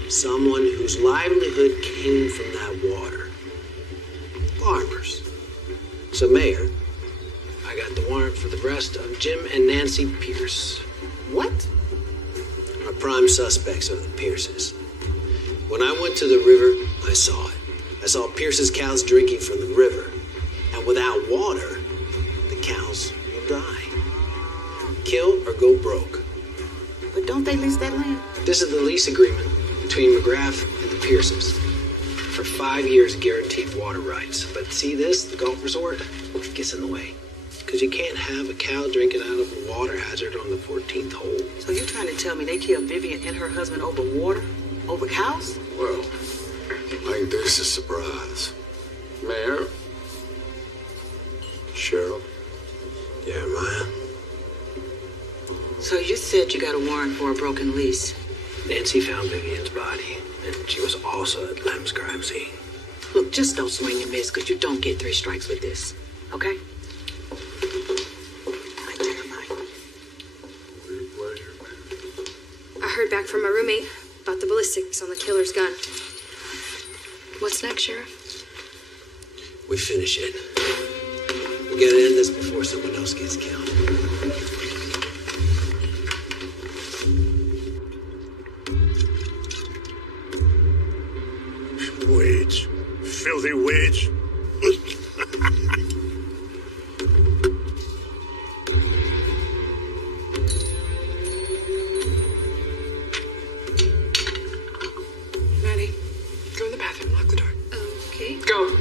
Someone whose livelihood came from that water. Farmers. So, Mayor, I got the warrant for the arrest of Jim and Nancy Pierce. What? Our prime suspects are the Pierces. When I went to the river, I saw it. I saw Pierce's cows drinking from the river. And without water, the cows will die. Kill or go broke. But don't they lease that land? This is the lease agreement between McGrath and the Pierces. For 5 years, guaranteed water rights. But see this, the golf resort, it gets in the way. Because you can't have a cow drinking out of a water hazard on the 14th hole. So you're trying to tell me they killed Vivian and her husband over water? Over cows? Well, I think this is a surprise. Mayor? Cheryl? Jeremiah? So you said you got a warrant for a broken lease. Nancy found Vivian's body, and she was also at Lem's crime scene. Look, just don't swing and miss, because you don't get 3 strikes with this. Okay? I heard back from my roommate about the ballistics on the killer's gun. What's next, Sheriff? We finish it. We gotta end this before someone else gets killed. filthy witch. Maddie, go in the bathroom. Lock the door. Okay. Go.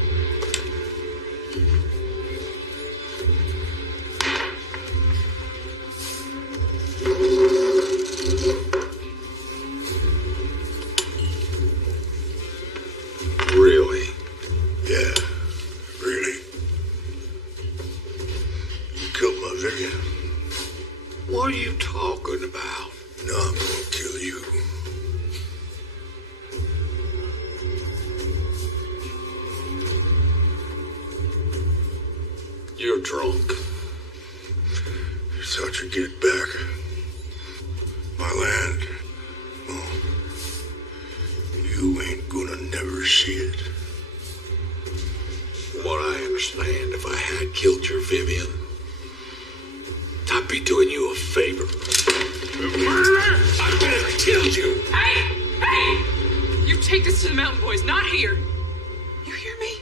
Really? Yeah, really. You killed my Vivian. What are you talking about? No, I'm gonna kill you. You're drunk. You thought you'd get back my land. Oh, you ain't gonna never see it. What I understand, if I had killed your Vivian, I'd be doing you a favor. Murderer! I'm gonna kill you! Hey! Hey! You take this to the mountain boys, not here. You hear me?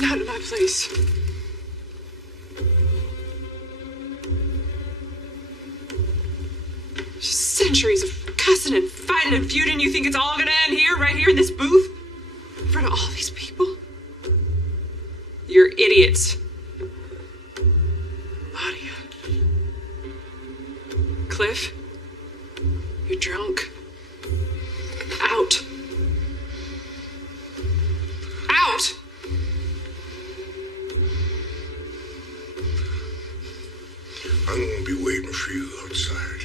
Not in my place. Centuries of cussing and fighting and feuding. You think it's all gonna end here, right here in this booth? In front of all these people? You're idiots. Claudia. Cliff. You're drunk. Out. Out! I'm gonna be waiting for you outside.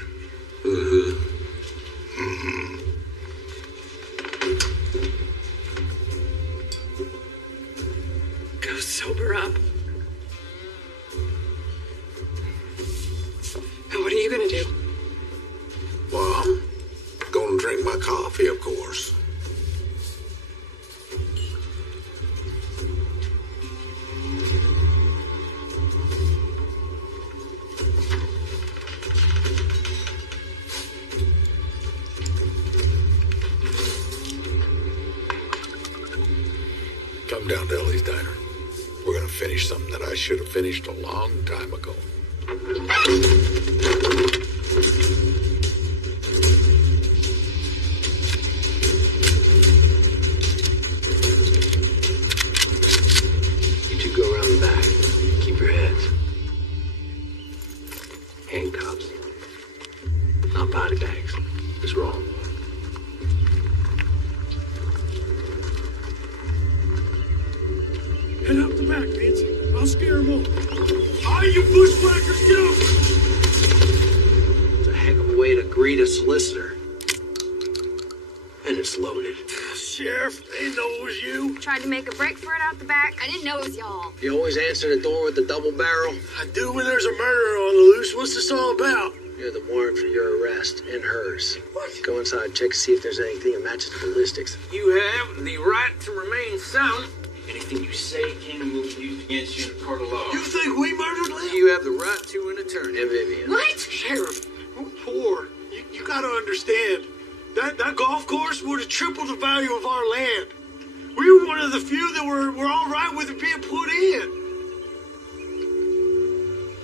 Go sober up. And what are you gonna do? Well, I'm gonna drink my coffee, of course. Come down to Ellie's Diner. We're gonna finish something that I should have finished a long time ago. You two go around the back. Keep your heads. Handcuffs. Not body bags. It's wrong. Head out the back, Nancy. I'll scare them all. All you bushwhackers, get up! It's a heck of a way to greet a solicitor. And it's loaded. Sheriff, they know it was you. Tried to make a break for it out the back. I didn't know it was y'all. You always answer the door with the double barrel? I do when there's a murderer on the loose. What's this all about? You're the warrant for your arrest and hers. Go inside, check to see if there's anything that matches the ballistics. You have the right to remain silent. Anything you say can will be used against you in a court of law. You think we murdered Lynn? You have the right to an attorney. And Vivian. What? Sheriff, we're poor. You gotta understand. That golf course would have tripled the value of our land. We were one of the few that were all right with it being put in.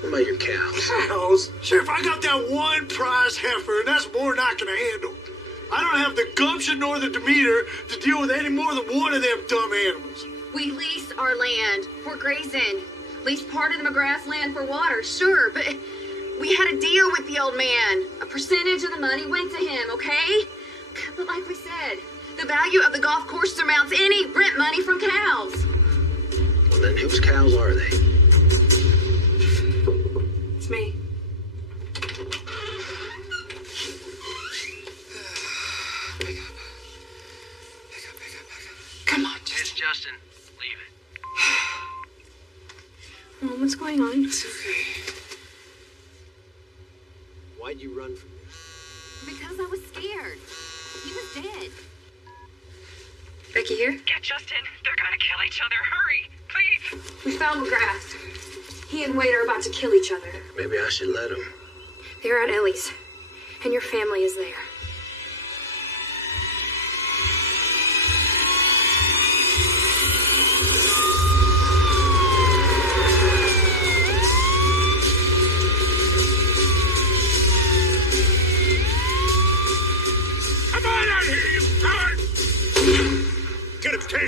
What about your cows? Cows? Sheriff, I got that one prize heifer, and that's more than I can handle. I don't have the gumption nor the demeanor to deal with any more than one of them dumb animals. We lease our land for grazing. Lease part of the McGrath land for water, sure, but we had a deal with the old man. A percentage of the money went to him, okay? But like we said, the value of the golf course surmounts any rent money from cows. Well, then whose cows are they? It's me. Come on, Justin. It's Justin. Leave it. Mom, what's going on? It's okay. Why'd you run from me? Because I was scared. He was dead. Becky here? Get Justin. They're gonna kill each other. Hurry, please. We found McGrath. He and Wade are about to kill each other. Maybe I should let him. They're at Ellie's, and your family is there.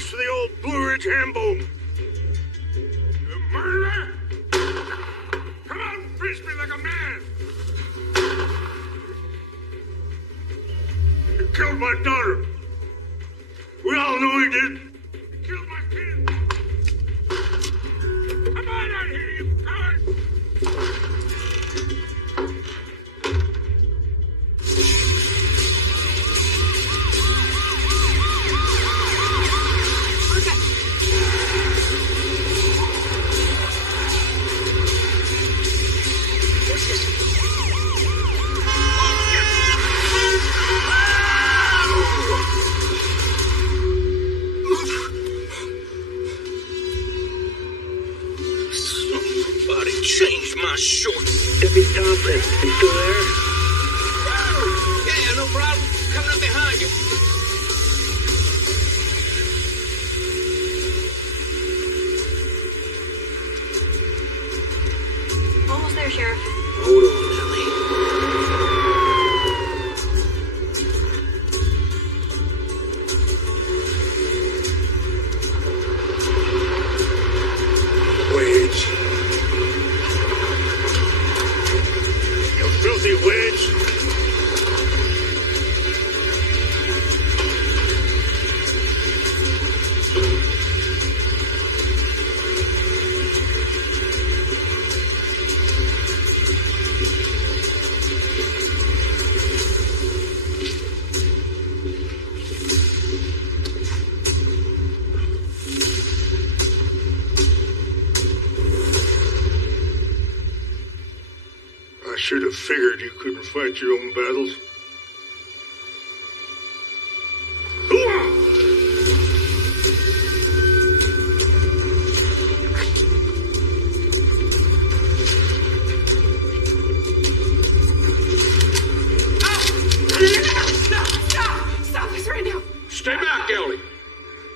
for the old Blue Ridge ham bone. You murderer! Come out and face me like a man! You killed my daughter. We all know he did. You killed my kid. Come on out here, you coward! Somebody changed my shorts. Deputy Thompson, you still there? Yeah, no problem. Coming up behind you. Almost there, Sheriff. Hold on, Ellie. Wedge. You filthy wedge. I should have figured you couldn't fight your own battles. Stop this right now. Stay back, Ellie.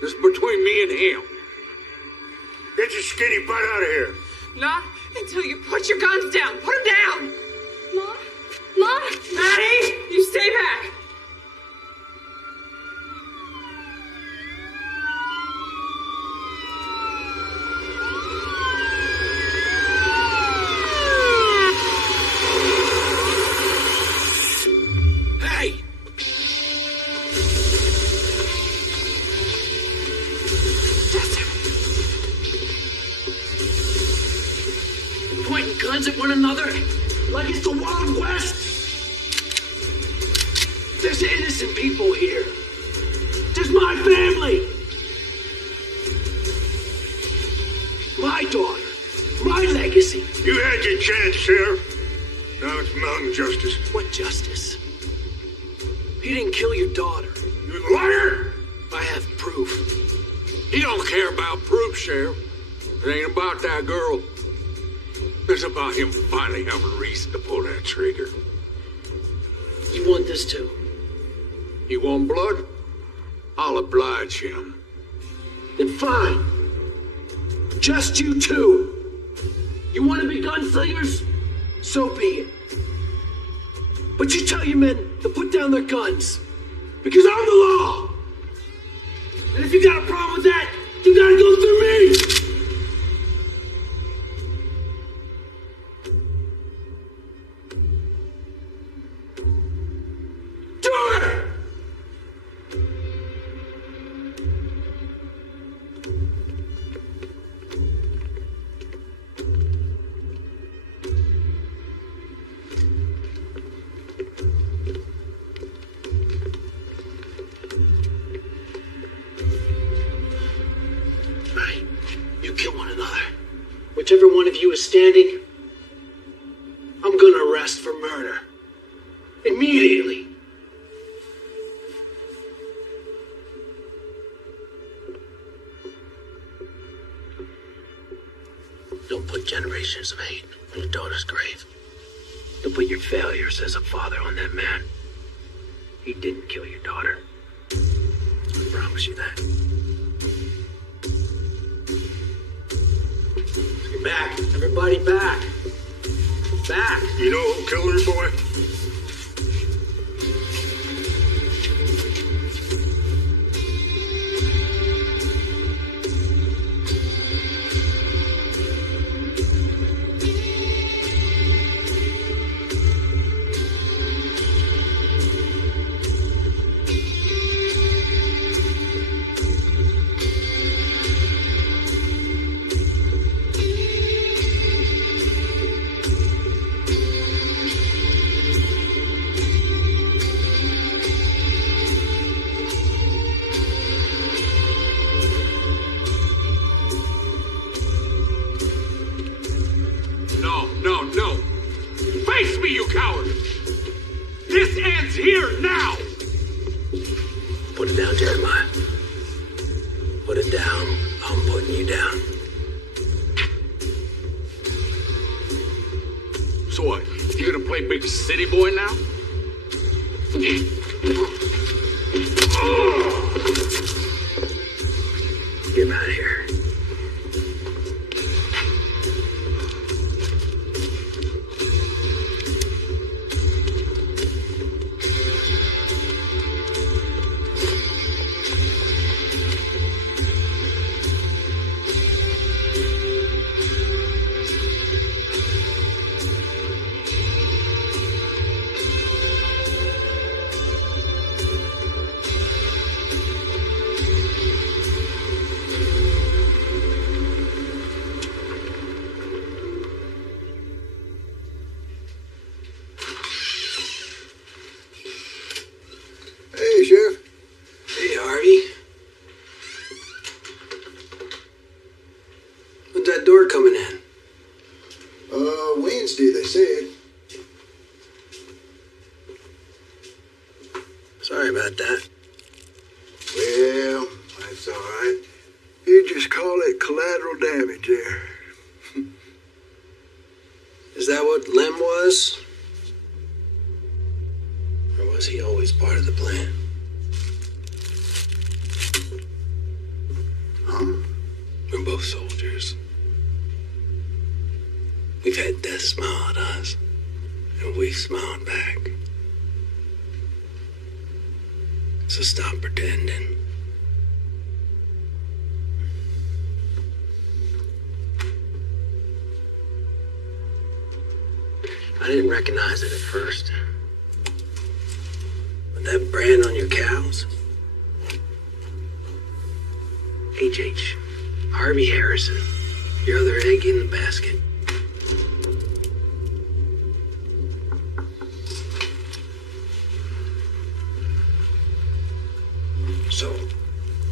This is between me and him. Get your skinny butt out of here. Not until you put your guns down. Put them down. Mom? Mom? Maddie, you stay back. Hey! Pointing guns at one another like it's the Wild West. There's innocent people here. There's my family. My daughter. My legacy. You had your chance, Sheriff. Now it's mountain justice. What justice? He didn't kill your daughter. You liar! I have proof. He don't care about proof, Sheriff. It ain't about that girl. It's about him finally having a reason to pull that trigger. You want this too? You want blood? I'll oblige him. Then fine. Just you two. You want to be gunslingers? So be it. But you tell your men to put down their guns. Because I'm the law. And if you got a problem with that, you gotta go through me. Whichever one of you is standing, I'm gonna arrest for murder. Immediately. Don't put generations of hate on your daughter's grave. Don't put your failures as a father on that man. He didn't kill your daughter. I promise you that. Back, everybody back. Back. You know who killed her, boy? He's here now! Put it down, Jeremiah. Put it down. I'm putting you down. So what? You gonna play big city boy now? Get him out of here. Hey, Sheriff. Hey, Harvey. When's that door coming in? Wednesday, they said. Sorry about that. Well, that's all right. You just call it collateral damage there. Is that what Lem was? Or was he always part of the plan? Huh? We're both soldiers. We've had death smile at us, and we've smiled back. So stop pretending. I didn't recognize it at first. But that brand on your cows, H.H. Harvey Harrison, your other egg in the basket.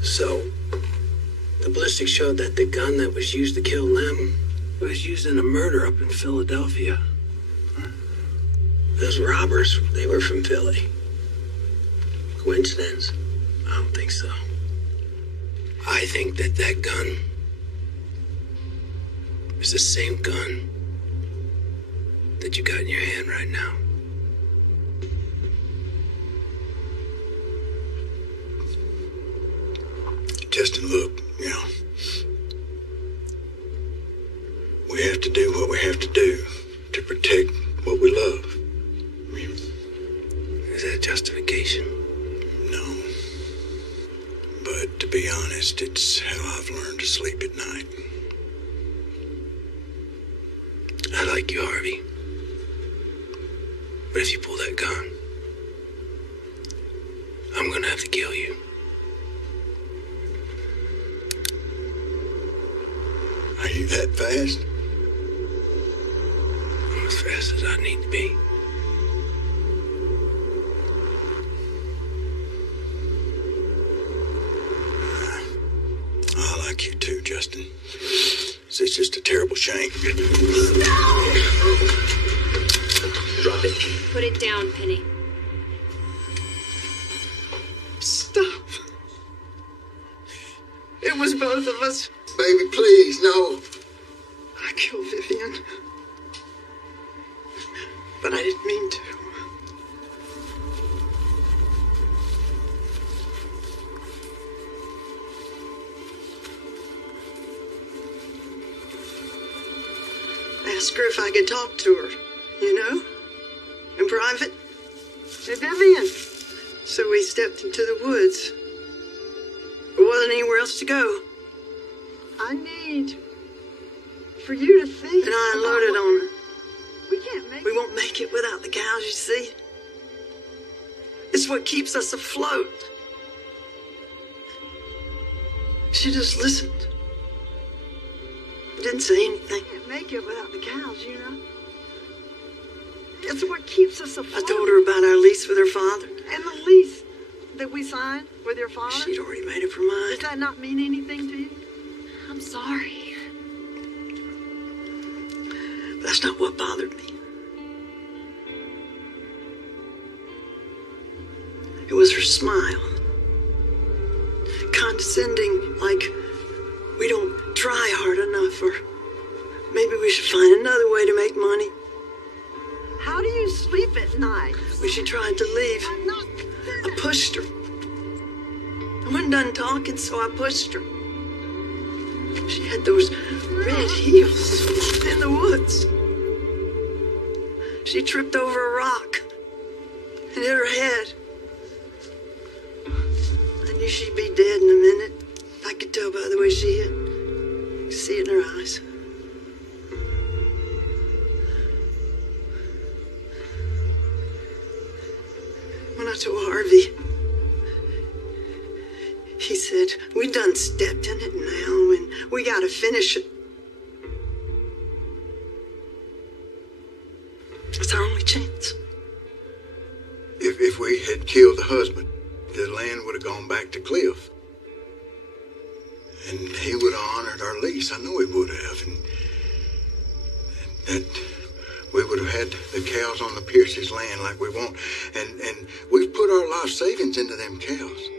So, the ballistics showed that the gun that was used to kill Lem was used in a murder up in Philadelphia. Those robbers, they were from Philly. Coincidence? I don't think so. I think that gun is the same gun that you got in your hand right now. Justin, look, we have to do what we have to do to protect what we love. Is that justification? No. But to be honest, it's how I've learned to sleep at night. I like you, Harvey. But if you pull that gun, I'm gonna have to kill you. Are you that fast? I'm as fast as I need to be. I like you too, Justin. It's just a terrible shame. Drop it. Put it down, Penny. Stop. It was both of us. Baby, please, no. I killed Vivian. But I didn't mean to. Asked her if I could talk to her, in private. Hey, Vivian. So we stepped into the woods. There wasn't anywhere else to go. I need for you to think. And I unloaded on her. We won't make it without the cows, you see. It's what keeps us afloat. She just listened. Didn't say anything. Can't make it without the cows, It's what keeps us afloat. I told her about our lease with her father. And the lease that we signed with your father? She'd already made up her mind. Does that not mean anything to you? I'm sorry. But that's not what bothered me. smile. Condescending, like we don't try hard enough, or maybe we should find another way to make money. How do you sleep at night? When she tried to leave, I pushed her. I wasn't done talking, so I pushed her. She had those red heels in the woods. She tripped over a rock and hit her head. I knew she'd be dead in a minute. I could tell by the way she hit. I could see it in her eyes. When I told Harvey, he said, we done stepped in it now and we gotta finish it. It's our only chance. If we had killed the husband, the land would have gone back to Cliff. And he would have honored our lease. I know he would have. And that we would have had the cows on the Pierce's land like we want. And we've put our life savings into them cows.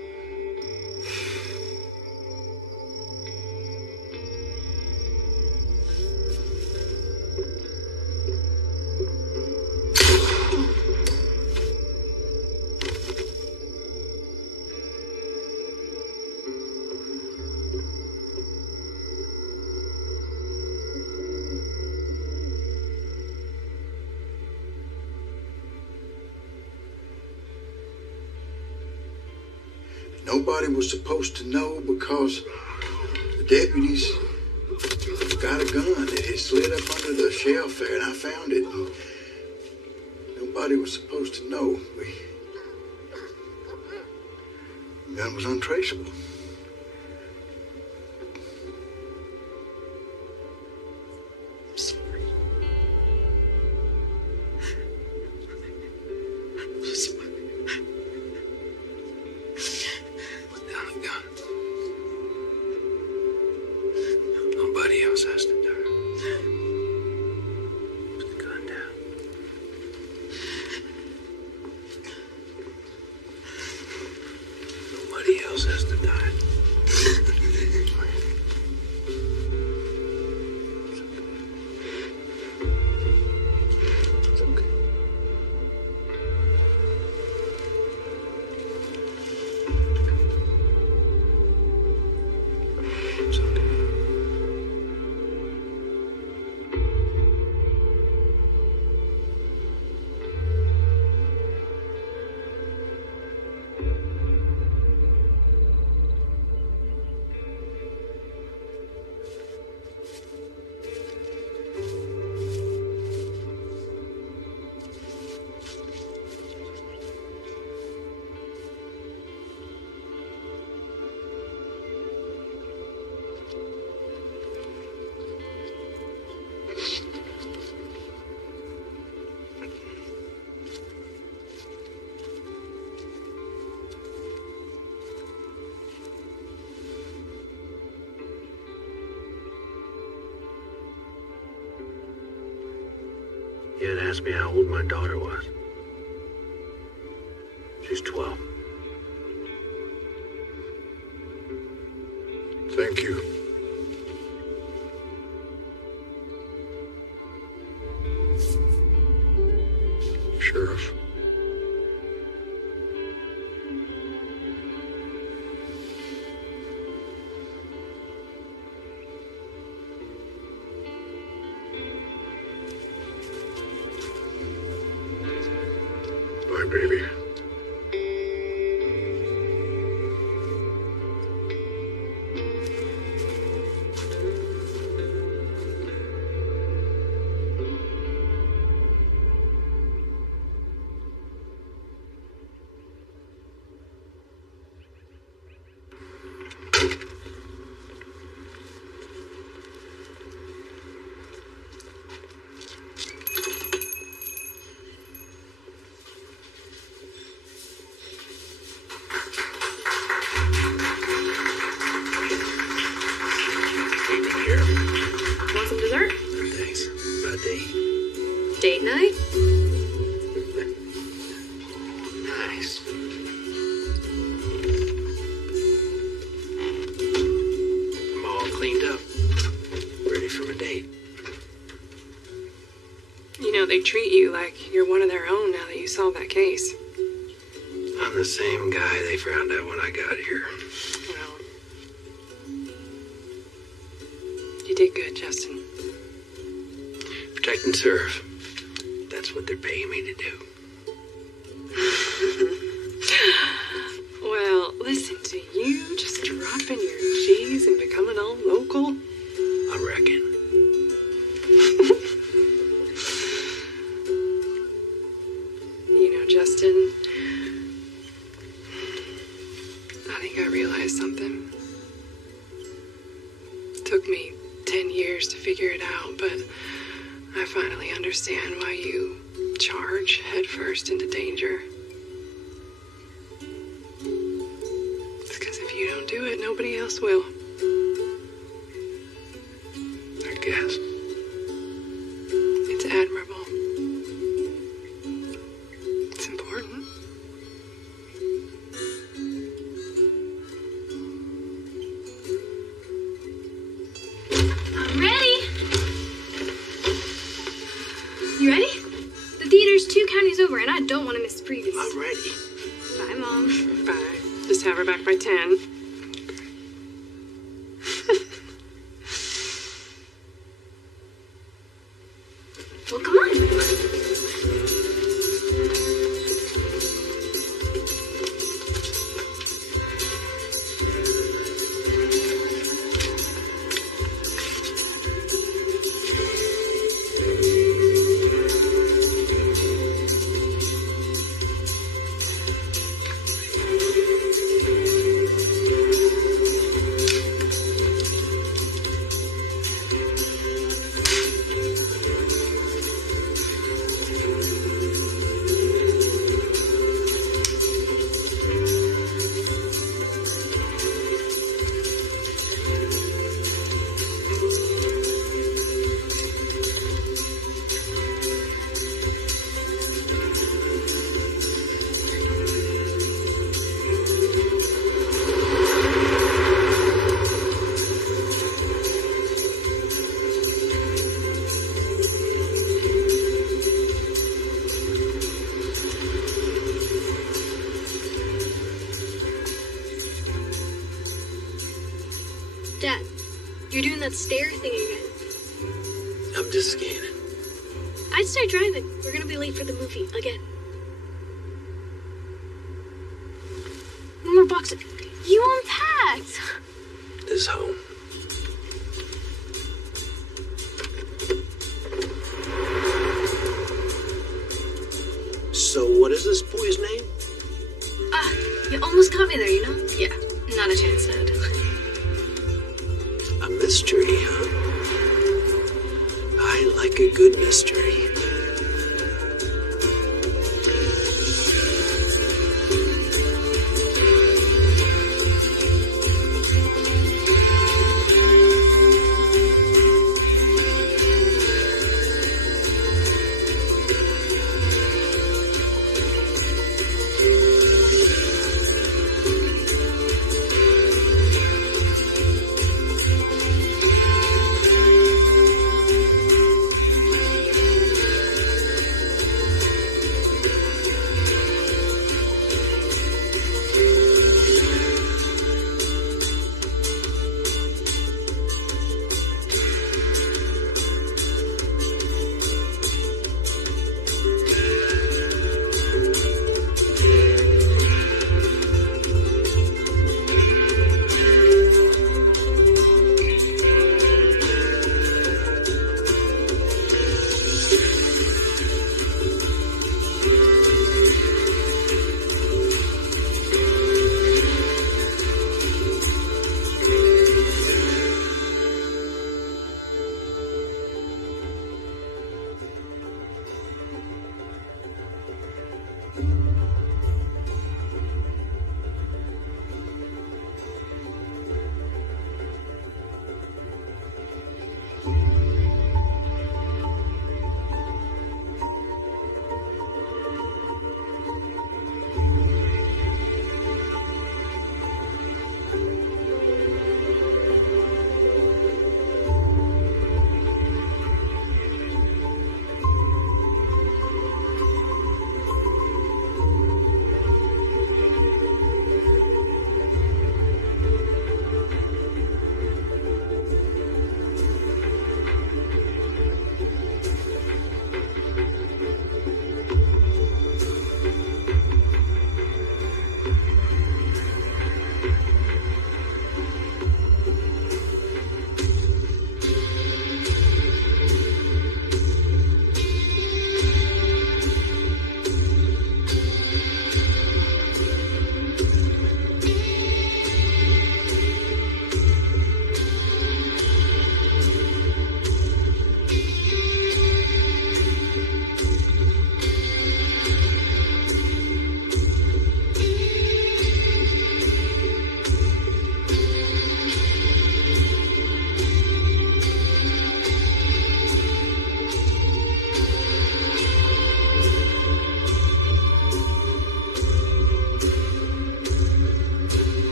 Nobody was supposed to know because the deputies got a gun that had slid up under the shelf there, and I found it. And nobody was supposed to know. The gun was untraceable. I'm sorry. I'm sorry. Nobody else has to die. Put the gun down. Nobody else has to die. It's okay. It's okay. You had asked me how old my daughter was. She's 12. Thank you. Sheriff. Bye, baby. they treat you like you're one of their own now that you solved that case. I'm the same guy they found out when I got here. Well, you did good, Justin. Protect and serve. That's what they're paying me to do. Well, listen to you just dropping your G's and becoming all local. I reckon. You know, Justin, I think I realized something. It took me 10 years to figure it out, but I finally understand why you charge headfirst into danger. It's because if you don't do it, nobody else will. I guess. It's admirable. It's important. I'm ready. You ready? The theater's 2 counties over, and I don't want to miss the previews. I'm ready. Bye, Mom. Bye. Just have her back by 10. Well, come on. Dad, you're doing that stare thing again. I'm just scanning. I'd start driving. We're gonna be late for the movie again. One more box of... You unpacked! This home. So what is this boy's name? You almost caught me there, you know? Yeah, not a chance, Dad. A mystery, huh? I like a good mystery.